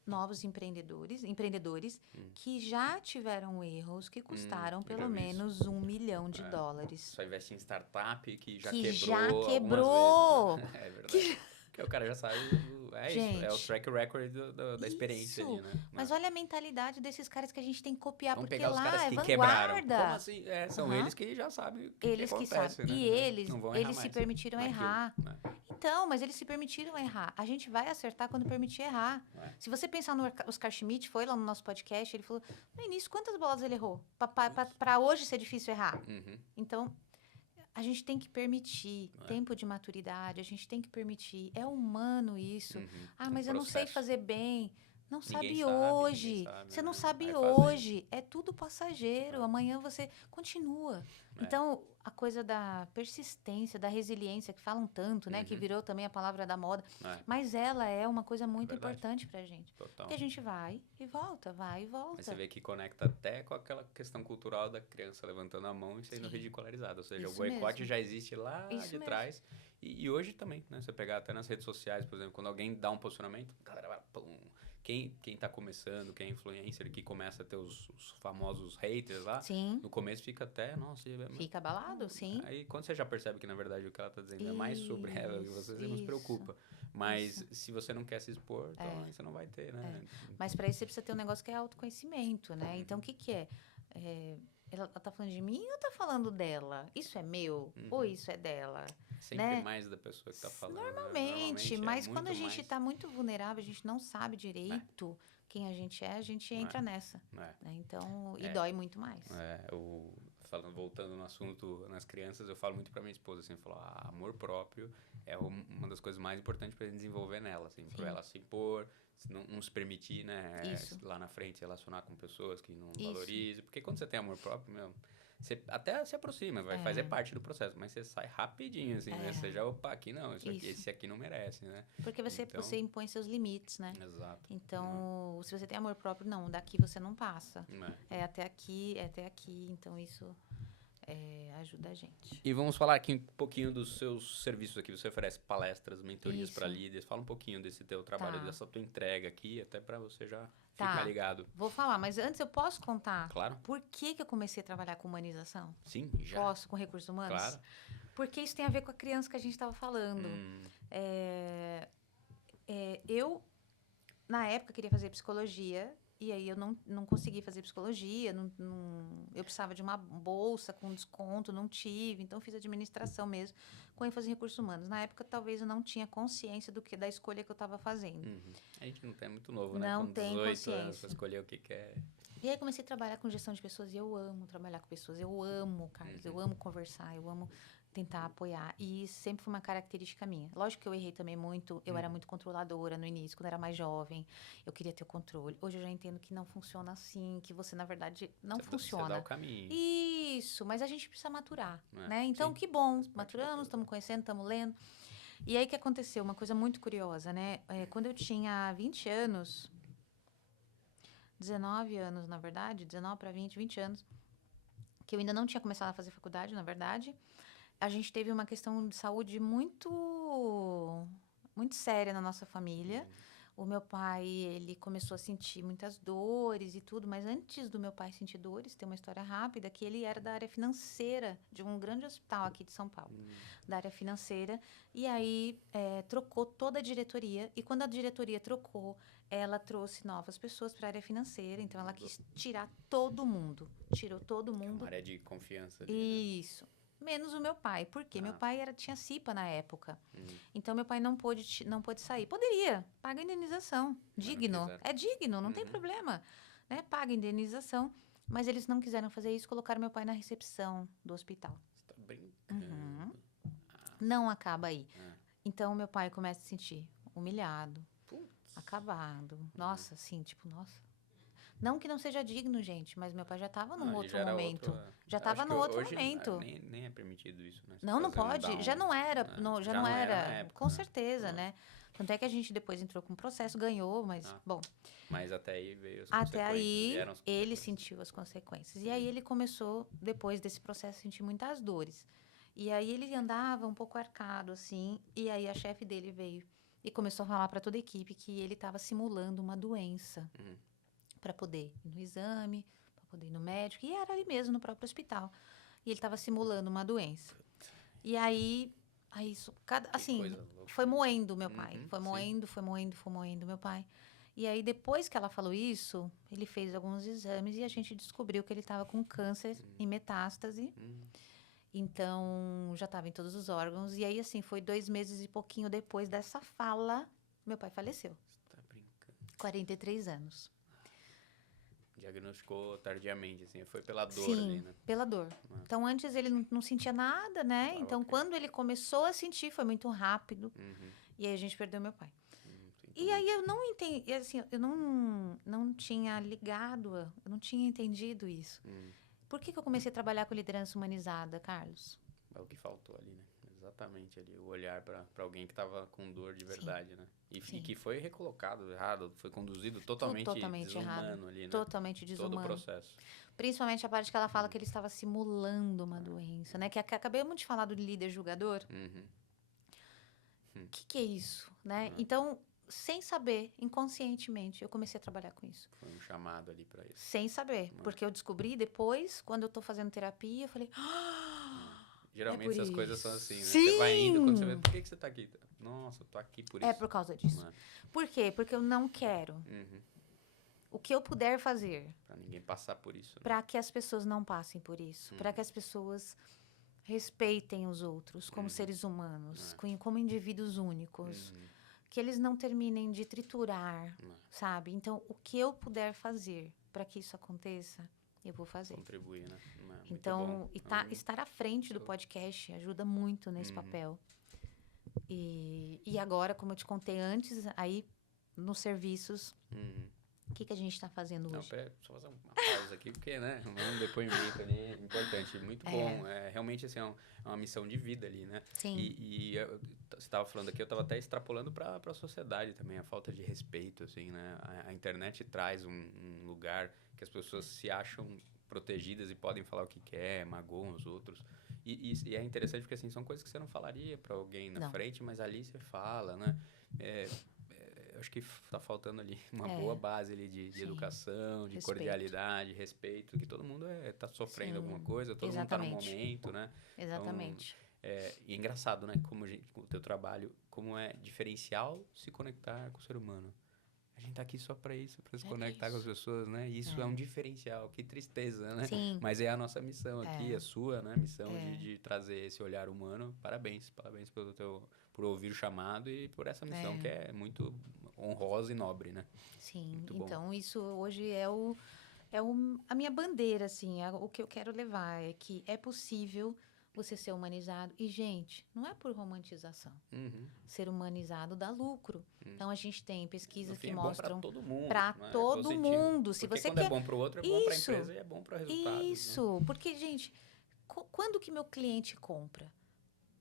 novos empreendedores que já tiveram erros que custaram pelo menos $1 milhão. Só investe em startup que já quebrou. É verdade. Porque o cara já sabe, Gente, isso, é o track record da experiência ali, né? Mas olha a mentalidade desses caras que a gente tem que copiar, Vamos porque pegar os lá caras é que vanguarda. quebraram. Como assim? São eles que já sabem o que acontece, sabem. né? E eles se mais permitiram errar. né? Então, mas eles se permitiram errar. A gente vai acertar quando permitir errar. Se você pensar no Oscar Schmidt, foi lá no nosso podcast, ele falou, no início, quantas bolas ele errou? Para hoje ser difícil errar. Então... a gente tem que permitir tempo de maturidade, a gente tem que permitir. É humano isso. Mas eu não sei fazer bem. Não sabe hoje. Você não sabe hoje. É tudo passageiro. Amanhã você continua. Então, a coisa da persistência, da resiliência, que falam tanto, né? Que virou também a palavra da moda. Mas ela é uma coisa muito importante pra gente. Total. Porque a gente vai e volta, vai e volta. Mas você vê que conecta até com aquela questão cultural da criança levantando a mão e sendo ridicularizada. Ou seja, o boicote já existe lá de trás. E hoje também, né? Você pegar até nas redes sociais, por exemplo, quando alguém dá um posicionamento, a galera vai... Pum. Quem tá começando, quem é influencer, que começa a ter os famosos haters lá, no começo fica até, fica abalado, sim. Aí quando você já percebe que, na verdade, o que ela tá dizendo é mais sobre ela, você não se preocupa. Mas se você não quer se expor, então aí você não vai ter, né? Mas para isso você precisa ter um negócio que é autoconhecimento, né? Então, o que é? Ela tá falando de mim ou tá falando dela? Isso é meu ou isso é dela? Sempre mais da pessoa que tá falando. Normalmente, mas quando a gente tá muito vulnerável, a gente não sabe direito quem a gente entra nessa. Né? Então, e dói muito mais. Voltando no assunto nas crianças, eu falo muito pra minha esposa, assim, amor próprio é uma das coisas mais importantes pra gente desenvolver nela, assim, pra ela se impor, não se permitir, né, lá na frente se relacionar com pessoas que não valorizam, porque quando você tem amor próprio, você até se aproxima, vai fazer parte do processo, mas você sai rapidinho, assim, né? Você já, aqui não, esse aqui não merece, né? Porque você impõe seus limites, né? Exato. Então, se você tem amor próprio, não, daqui você não passa. Até aqui, então isso ajuda a gente. E vamos falar aqui um pouquinho dos seus serviços aqui. Você oferece palestras, mentorias para líderes. Fala um pouquinho desse teu trabalho, dessa tua entrega aqui, até para você já ficar ligado. Vou falar, mas antes eu posso contar por que eu comecei a trabalhar com humanização? Sim, já. Posso, com recursos humanos? Claro. Porque isso tem a ver com a criança que a gente estava falando. Eu, na época, queria fazer psicologia. E aí eu não consegui fazer psicologia, eu precisava de uma bolsa com desconto, não tive, então fiz administração mesmo, com ênfase em recursos humanos. Na época, talvez eu não tinha consciência da escolha que eu estava fazendo. A gente não tem muito novo, né? Não com tem 18 consciência. anos para escolher o que quer. E aí comecei a trabalhar com gestão de pessoas e eu amo trabalhar com pessoas, eu amo, Carlos, eu amo conversar, eu amo tentar apoiar. E isso sempre foi uma característica minha. Lógico que eu errei também muito, eu era muito controladora no início, quando eu era mais jovem, eu queria ter o controle. Hoje eu já entendo que não funciona assim, que você, na verdade, não funciona. Você dá o caminho. Isso, mas a gente precisa maturar, né? Então, que bom, maturamos, estamos conhecendo, estamos lendo. E aí, o que aconteceu? Uma coisa muito curiosa, né? Quando eu tinha 20 anos, 19 anos, na verdade, 19 para 20 anos, que eu ainda não tinha começado a fazer faculdade, na verdade, a gente teve uma questão de saúde muito séria na nossa família. O meu pai, ele começou a sentir muitas dores e tudo, mas antes do meu pai sentir dores, tem uma história rápida, que ele era da área financeira de um grande hospital aqui de São Paulo, da área financeira, e aí trocou toda a diretoria, e quando a diretoria trocou, ela trouxe novas pessoas para a área financeira, então ela quis tirar todo mundo, tirou todo mundo. Uma área de confiança. Ali, isso. Né? Menos o meu pai. Por quê? Meu pai tinha CIPA na época. Então, meu pai não pôde sair. Poderia. Paga indenização. Digno. É digno, não tem problema. Né? Paga indenização. Mas eles não quiseram fazer isso, colocaram meu pai na recepção do hospital. Você tá brincando. Não acaba aí. Então, meu pai começa a se sentir humilhado, acabado. Nossa, assim, nossa. Não que não seja digno, gente, mas meu pai já estava num outro momento. Já estava no outro momento. Nem é permitido isso, né? Não pode. Já não era. Já não era. Com certeza, né? Tanto é que a gente depois entrou com um processo, ganhou, mas, bom... Mas até aí veio as Até aí, ele consequências. sentiu as consequências. E aí, ele começou, depois desse processo, a sentir muitas dores. E aí, ele andava um pouco arcado, assim, e aí a chefe dele veio e começou a falar para toda a equipe que ele estava simulando uma doença para poder ir no exame, para poder ir no médico, e era ali mesmo, no próprio hospital. E ele estava simulando uma doença. E aí isso, assim, foi moendo meu pai. Foi moendo meu pai. E aí, depois que ela falou isso, ele fez alguns exames e a gente descobriu que ele estava com câncer em metástase. Então, já estava em todos os órgãos. E aí, assim, foi 2 meses e pouquinho depois dessa fala, meu pai faleceu. Você tá brincando. 43 anos. Diagnosticou tardiamente, assim, foi pela dor Sim, ali, né? pela dor. Então, antes ele não sentia nada, né? Então, quando ele começou a sentir, foi muito rápido. E aí, a gente perdeu meu pai. E aí, eu não entendi, assim, eu não tinha ligado, eu não tinha entendido isso. Por que eu comecei a trabalhar com liderança humanizada, Carlos? É o que faltou ali, né? Exatamente ali, o olhar para alguém que estava com dor de verdade, né? E que foi recolocado errado, foi conduzido totalmente desumano errado, ali, né? Totalmente desumano. Todo o processo. Principalmente a parte que ela fala que ele estava simulando uma doença, né? Que acabamos de falar do líder julgador. O que é isso, né? Então, sem saber, inconscientemente, eu comecei a trabalhar com isso. Foi um chamado ali para isso. Sem saber, porque eu descobri depois, quando eu tô fazendo terapia, eu falei... Geralmente essas coisas são assim, né? Sim! Você vai indo, quando você vê, por que você tá aqui? Nossa, eu tô aqui por isso. É por causa disso. Por quê? Porque eu não quero. O que eu puder fazer. Pra ninguém passar por isso. Né? Para que as pessoas não passem por isso. Para que as pessoas respeitem os outros como seres humanos, como indivíduos únicos. Que eles não terminem de triturar, sabe? Então, o que eu puder fazer para que isso aconteça, eu vou fazer. Contribuir, né? Então, estar à frente do podcast ajuda muito nesse papel. E agora, como eu te contei antes, aí nos serviços, o que a gente está fazendo hoje? Não, pera, só fazer uma pausa aqui, porque, né? Um depoimento ali é importante, muito bom. Realmente, assim, é uma missão de vida ali, né? Sim. E você estava falando aqui, eu estava até extrapolando para a sociedade também, a falta de respeito, assim, né? A internet traz um lugar que as pessoas se acham protegidas e podem falar o que quer, magoam os outros. E é interessante porque, assim, são coisas que você não falaria para alguém na frente, mas ali você fala, né? Acho que tá faltando ali uma boa base ali de educação, de cordialidade, respeito, que todo mundo tá sofrendo alguma coisa, todo mundo tá no momento, né? Exatamente. Então, e é engraçado, né? Como o teu trabalho, como é diferencial se conectar com o ser humano. A gente tá aqui só para isso, para se conectar com as pessoas, né? E isso é um diferencial, que tristeza, né? Sim. Mas é a nossa missão aqui, a sua, né? Missão de trazer esse olhar humano. Parabéns por ouvir o chamado e por essa missão que é muito honrosa e nobre, né? Sim, muito então bom. Isso hoje é a minha bandeira, assim, o que eu quero levar é que é possível você ser humanizado. E, gente, não é por romantização. Ser humanizado dá lucro. Então, a gente tem pesquisas que mostram... Para todo mundo. Para todo mundo. Se porque você quando é bom para o outro, é bom para a empresa e é bom para o resultado. Isso, porque, gente, quando que meu cliente compra?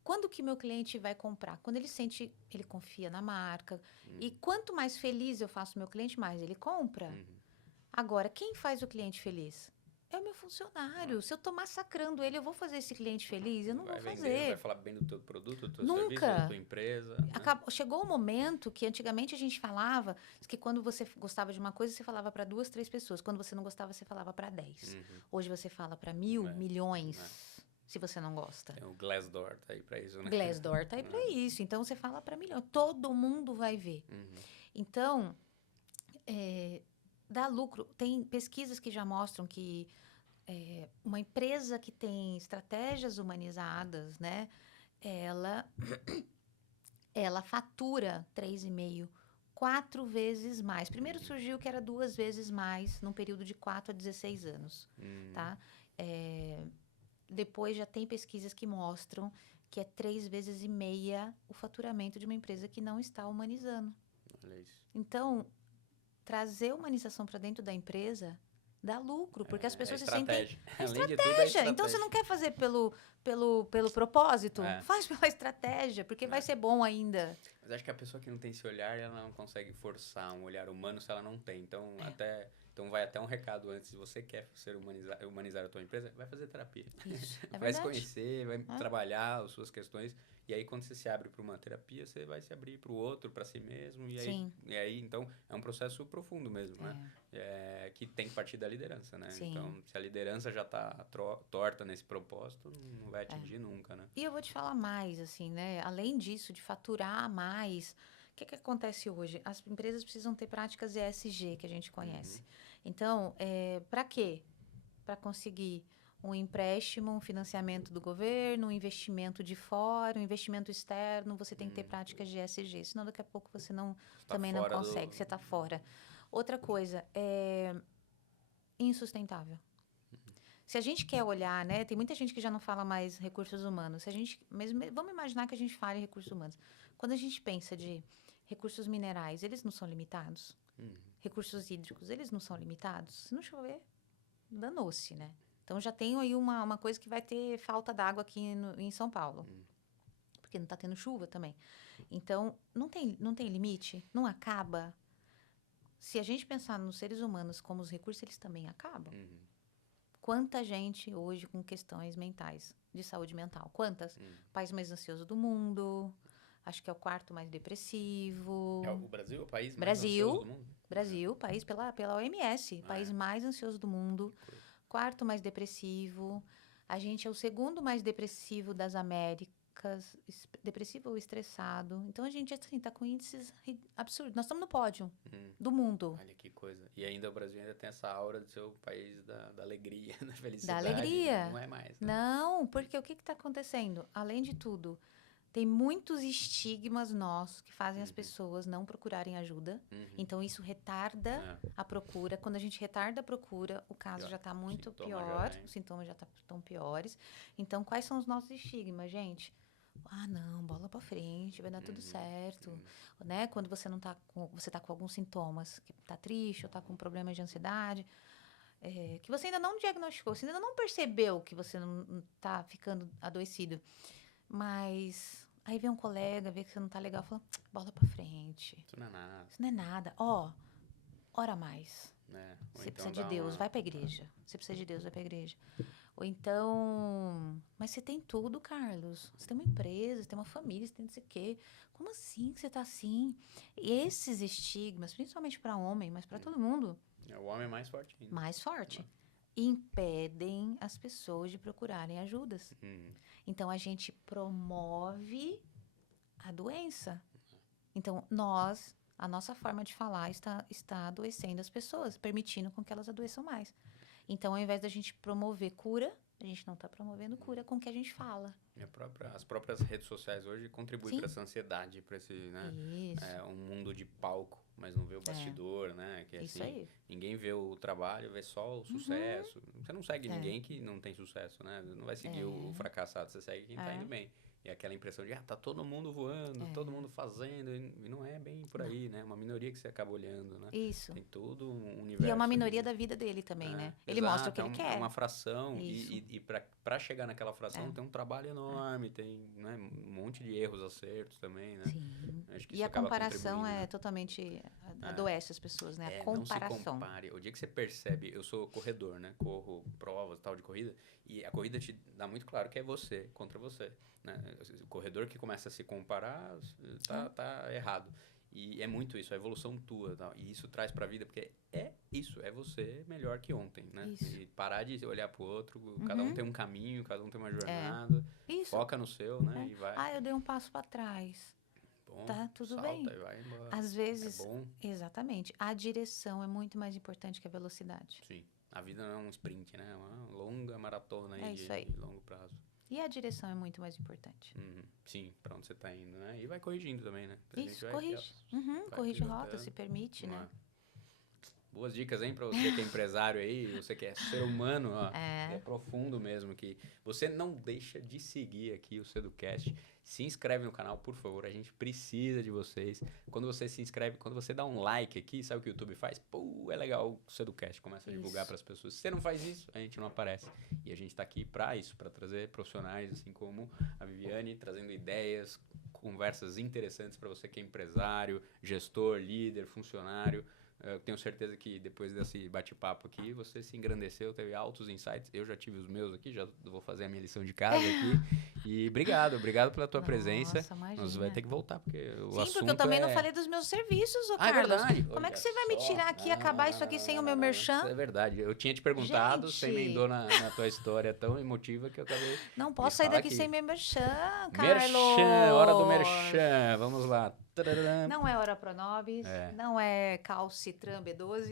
Quando que meu cliente vai comprar? Quando ele sente, ele confia na marca. E quanto mais feliz eu faço meu cliente, mais ele compra. Agora, quem faz o cliente feliz? É o meu funcionário. Se eu estou massacrando ele, eu vou fazer esse cliente feliz? Eu não vou fazer. Não vai falar bem do teu produto, do teu Nunca. serviço, da tua empresa. Né? Chegou um momento que antigamente a gente falava que quando você gostava de uma coisa, você falava para 2, 3 pessoas. Quando você não gostava, você falava para 10. Hoje você fala para 1.000, milhões. Se você não gosta. O Glassdoor tá aí para isso, né? Glassdoor tá aí para isso. Então, você fala para milhões. Todo mundo vai ver. Então, dá lucro. Tem pesquisas que já mostram que uma empresa que tem estratégias humanizadas, né? Ela fatura 3,5, 4 vezes mais. Primeiro surgiu que era 2 vezes mais num período de 4 a 16 anos, tá? Depois já tem pesquisas que mostram que é 3,5 vezes o faturamento de uma empresa que não está humanizando. Olha isso. Então, trazer humanização para dentro da empresa Dá lucro, porque as pessoas se estratégia. sentem... Além de tudo, é estratégia. Então, você não quer fazer pelo propósito? Faz pela estratégia, porque vai ser bom ainda. Mas acho que a pessoa que não tem esse olhar, ela não consegue forçar um olhar humano se ela não tem. Então, então vai até um recado antes. Se você quer humanizar a tua empresa, vai fazer terapia. Isso, vai se conhecer, vai trabalhar as suas questões. E aí, quando você se abre para uma terapia, você vai se abrir para o outro, para si mesmo. E aí, então, é um processo profundo mesmo, né? Que tem que partir da liderança, né? Sim. Então, se a liderança já está torta nesse propósito, não vai atingir nunca, né? E eu vou te falar mais, assim, né? Além disso, de faturar mais, o que acontece hoje? As empresas precisam ter práticas ESG, que a gente conhece. Então, para quê? Para conseguir um empréstimo, um financiamento do governo, um investimento de fora, um investimento externo, você tem que ter práticas de ESG, senão daqui a pouco você também não consegue, você está fora. Outra coisa, insustentável. Se a gente quer olhar, né, tem muita gente que já não fala mais recursos humanos. Vamos imaginar que a gente fale recursos humanos. Quando a gente pensa de recursos minerais, eles não são limitados? Recursos hídricos, eles não são limitados? Se não chover, danou-se, né? Então, já tenho aí uma coisa que vai ter falta d'água aqui em São Paulo. Porque não está tendo chuva também. Então, não tem limite? Não acaba? Se a gente pensar nos seres humanos como os recursos, eles também acabam. Quanta gente hoje com questões mentais, de saúde mental? Quantas? País mais ansioso do mundo. Acho que é o 4º mais depressivo. O Brasil é o país mais ansioso do mundo? Brasil, país pela OMS. País mais ansioso do mundo. 4º mais depressivo. A gente é o 2º mais depressivo das Américas. Depressivo ou estressado. Então, a gente, assim, tá com índices absurdos. Nós estamos no pódio do mundo. Olha que coisa. E ainda o Brasil ainda tem essa aura de ser o país da alegria, da felicidade. Da alegria. Não é mais. Né? Não, porque o que está acontecendo? Além de tudo, tem muitos estigmas nossos que fazem as pessoas não procurarem ajuda. Então, isso retarda a procura. Quando a gente retarda a procura, o caso já está muito pior. Os sintomas já estão piores. Então, quais são os nossos estigmas, gente? Ah, não, bola para frente, vai dar tudo certo. Né? Quando você não tá você tá com alguns sintomas, que tá triste ou tá com problemas de ansiedade, que você ainda não diagnosticou, você ainda não percebeu que você não tá ficando adoecido. Mas aí vem um colega, vê que você não tá legal, fala, bola pra frente. Isso não é nada. Isso não é nada. Ora mais. Você precisa de Deus, vai pra igreja. Você precisa de Deus, vai pra igreja. Ou então, mas você tem tudo, Carlos. Você tem uma empresa, você tem uma família, você tem não sei o quê. Como assim que você tá assim? E esses estigmas, principalmente para homem, mas para todo mundo. O homem é mais forte ainda. Mais forte. Impedem as pessoas de procurarem ajudas. Então, a gente promove a doença. Então, a nossa forma de falar está adoecendo as pessoas, permitindo com que elas adoeçam mais. Então, ao invés da gente promover cura, a gente não está promovendo cura com o que a gente fala. As próprias redes sociais hoje contribuem para essa ansiedade, para esse, né? Um mundo de palco, mas não vê o bastidor, né? Que, isso assim, aí. Ninguém vê o trabalho, vê só o sucesso. Você não segue ninguém que não tem sucesso, né? Não vai seguir o fracassado, você segue quem está indo bem. E aquela impressão de, tá todo mundo voando, todo mundo fazendo, e não é bem por aí, né? Uma minoria que você acaba olhando, né? Isso. Tem todo um universo. E é uma minoria da vida dele também, né? Ele mostra o que ele quer. É uma fração, e para chegar naquela fração tem um trabalho enorme, tem, né, um monte de erros, acertos também, né? Sim. Acho que E isso a comparação né? totalmente adoece as pessoas, né? A comparação. Não se compare. O dia que você percebe, eu sou corredor, né? Corro provas, tal, de corrida, e a corrida te dá muito claro que é você contra você, né? O corredor que começa a se comparar tá errado. E é muito isso, a evolução tua, tal. E isso traz pra vida, porque é você melhor que ontem, né? Isso. E parar de olhar pro outro, cada um tem um caminho, cada um tem uma jornada, foca no seu, né? E vai. Eu dei um passo para trás. Bom, tá tudo salta bem. E vai embora. Às vezes, é bom. Exatamente, a direção é muito mais importante que a velocidade. Sim, a vida não é um sprint, né? É uma longa maratona aí, de longo prazo. E a direção é muito mais importante. Sim, pra onde você tá indo, né? E vai corrigindo também, né? Isso, corrige. Corrige rota, se permite, né? Boas dicas, hein, para você que é empresário aí, você que é ser humano, ó, é profundo mesmo, que você não deixa de seguir aqui o Seducast. Se inscreve no canal, por favor, a gente precisa de vocês. Quando você se inscreve, quando você dá um like aqui, sabe o que o YouTube faz? Pô, é legal, o Seducast começa a divulgar para as pessoas. Se você não faz isso, a gente não aparece. E a gente está aqui para isso, para trazer profissionais assim como a Viviane, trazendo ideias, conversas interessantes para você que é empresário, gestor, líder, funcionário. Eu tenho certeza que depois desse bate-papo aqui, você se engrandeceu, teve altos insights. Eu já tive os meus aqui, já vou fazer a minha lição de casa aqui. E obrigado pela tua presença. Imagina. Nós vai ter que voltar, porque o Sim, assunto porque eu também não falei dos meus serviços, Carlos. É verdade. Como é que você vai me tirar aqui e acabar isso aqui sem o meu merchan? É verdade. Eu tinha te perguntado, você emendou na tua história tão emotiva que eu acabei... Não posso sair daqui sem meu merchan, Carlos. Merchan, hora do merchan. Vamos lá. Não é Hora Pronobis, não é Calcitran B12,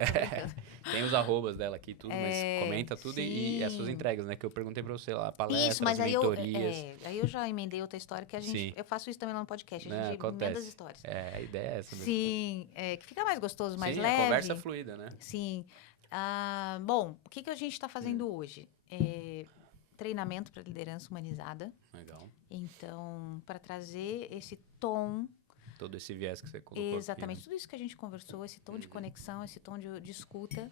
Tem os arrobas dela aqui, tudo, mas comenta tudo e as suas entregas, né? Que eu perguntei pra você lá, palestras, isso, mas mentorias. Aí eu já emendei outra história que a gente... Eu faço isso também lá no podcast, a gente emenda as histórias. A ideia é essa mesmo. Sim, que fica mais gostoso, mais leve. Sim, a conversa fluida, né? Sim. Bom, o que a gente está fazendo hoje? Treinamento para liderança humanizada. Legal. Então, para trazer esse tom... Todo esse viés que você colocou. Exatamente. Aqui, né? Tudo isso que a gente conversou, esse tom de conexão, esse tom de escuta,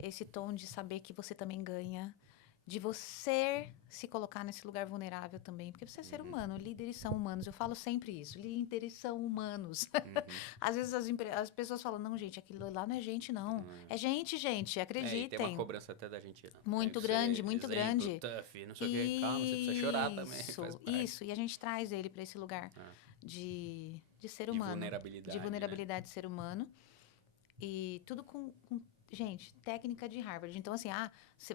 esse tom de saber que você também ganha, de você se colocar nesse lugar vulnerável também, porque você é ser humano, líderes são humanos. Eu falo sempre isso, líderes são humanos. Às vezes as pessoas falam, não, gente, aquilo lá não é gente, não. É gente, acreditem. Tem uma cobrança até da gente. Não. Muito grande, muito grande. Tough, não sei o que, calma, você precisa chorar também. Isso, e a gente traz ele para esse lugar de ser humano. De vulnerabilidade, né? De ser humano. E tudo com gente, técnica de Harvard. Então, assim,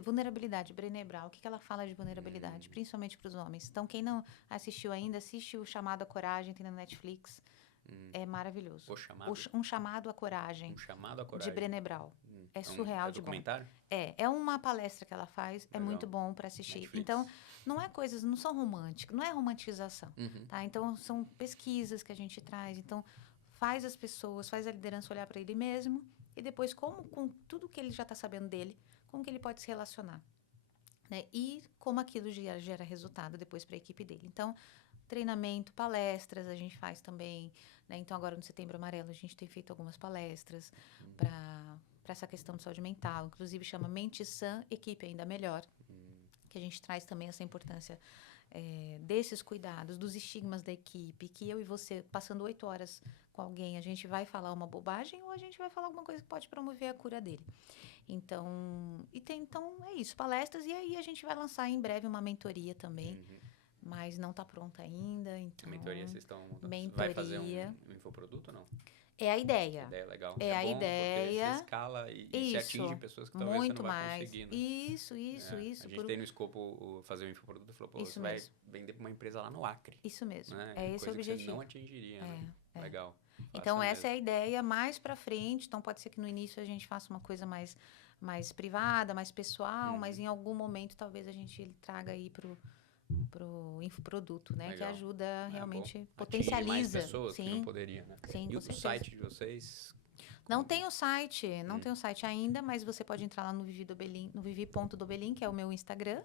vulnerabilidade, Brené Brown, o que ela fala de vulnerabilidade? Principalmente para os homens. Então, quem não assistiu ainda, assiste o Chamado à Coragem, tem na Netflix. É maravilhoso. Um Chamado à Coragem. Um Chamado à Coragem. De Brené Brown. É surreal de bom. É uma palestra que ela faz, legal. É muito bom para assistir. Netflix. Então, não são românticas, não é romantização, tá? Então, são pesquisas que a gente traz. Então, faz a liderança olhar para ele mesmo e depois, com tudo que ele já está sabendo dele, como que ele pode se relacionar, né? E como aquilo gera resultado depois para a equipe dele. Então, treinamento, palestras a gente faz também, né? Então, agora no Setembro Amarelo, a gente tem feito algumas palestras para essa questão de saúde mental. Inclusive, chama Mente Sã, Equipe Ainda Melhor, que a gente traz também essa importância desses cuidados, dos estigmas da equipe, que eu e você, passando 8 horas com alguém, a gente vai falar uma bobagem ou a gente vai falar alguma coisa que pode promover a cura dele. Então, é isso, palestras, e aí a gente vai lançar em breve uma mentoria também, mas não está pronta ainda, então... A mentoria vocês estão... Vai fazer um infoproduto ou não? É a ideia. A ideia é legal. É a bom, ideia. Porque você escala e se atinge pessoas que talvez muito você não vai mais. conseguir. Né? Isso. A gente tem no escopo fazer um infoproduto e falou, pô, você vai vender para uma empresa lá no Acre. Isso mesmo. Né? É esse o objetivo. Que você não atingiria, né? Legal. Então, essa é a ideia mais para frente. Então, pode ser que no início a gente faça uma coisa mais privada, mais pessoal, mas em algum momento talvez a gente traga aí pro infoproduto, né? Legal. Que ajuda realmente, potencializa. Mais pessoas que não poderiam, né? Sim, e o site de vocês? Não tem o site, tem o site ainda, mas você pode entrar lá no vivi.dobelin, que é o meu Instagram.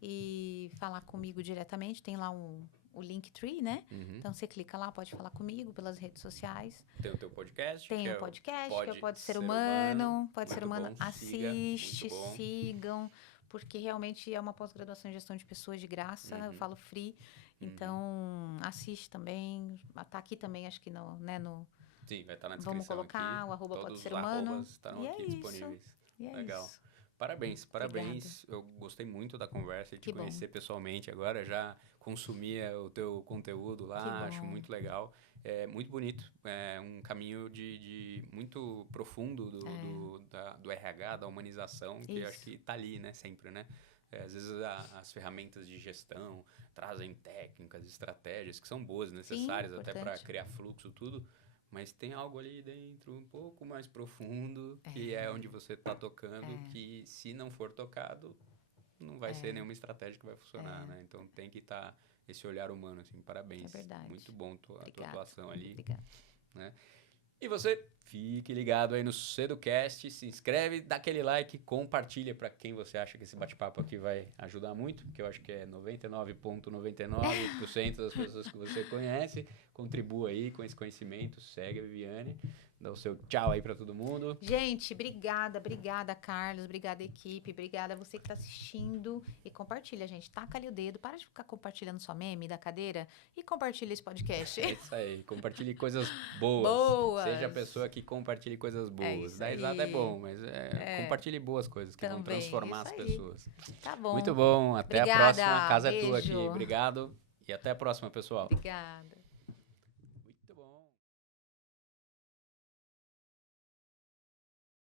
E falar comigo diretamente. Tem lá o Linktree, né? Então, você clica lá, pode falar comigo pelas redes sociais. Tem o teu podcast. Tem o podcast, que é o Pode Ser Humano. Pode Ser Humano, assiste, sigam. Porque realmente é uma pós-graduação em gestão de pessoas de graça, eu falo free. Então, assiste também. Tá aqui também, acho que no Sim, vai estar na descrição. Vamos colocar aqui. o arroba Todos Pode Ser Humano. Estarão aqui disponíveis. Legal. Isso. Parabéns. Obrigada. Eu gostei muito da conversa e te conhecer bom. Pessoalmente. Agora já consumia o teu conteúdo lá, acho muito legal. É muito bonito, é um caminho de muito profundo do RH, da humanização, que eu acho que está ali, né, sempre, né? Às vezes as ferramentas de gestão trazem técnicas, estratégias que são boas, necessárias até para criar fluxo, tudo, mas tem algo ali dentro um pouco mais profundo, que é onde você está tocando, que se não for tocado, não vai ser nenhuma estratégia que vai funcionar, né? Então tem que estar esse olhar humano, assim, parabéns. É verdade. Muito bom tua atuação ali. Obrigada. Né? E você, fique ligado aí no Seducast, se inscreve, dá aquele like, compartilha para quem você acha que esse bate-papo aqui vai ajudar muito, porque eu acho que é 99,99% das pessoas que você conhece. Contribua aí com esse conhecimento, segue a Viviane, dá o seu tchau aí para todo mundo. Gente, obrigada, Carlos, obrigada equipe, obrigada a você que tá assistindo e compartilha, gente, taca ali o dedo, para de ficar compartilhando só meme da cadeira e compartilha esse podcast. É isso aí, compartilhe coisas boas. Seja a pessoa que compartilhe coisas boas. Dar risada é bom, mas compartilhe boas coisas que vão transformar as pessoas. Tá bom. Muito bom, até a próxima, a casa é tua aqui. Obrigado e até a próxima, pessoal. Obrigada.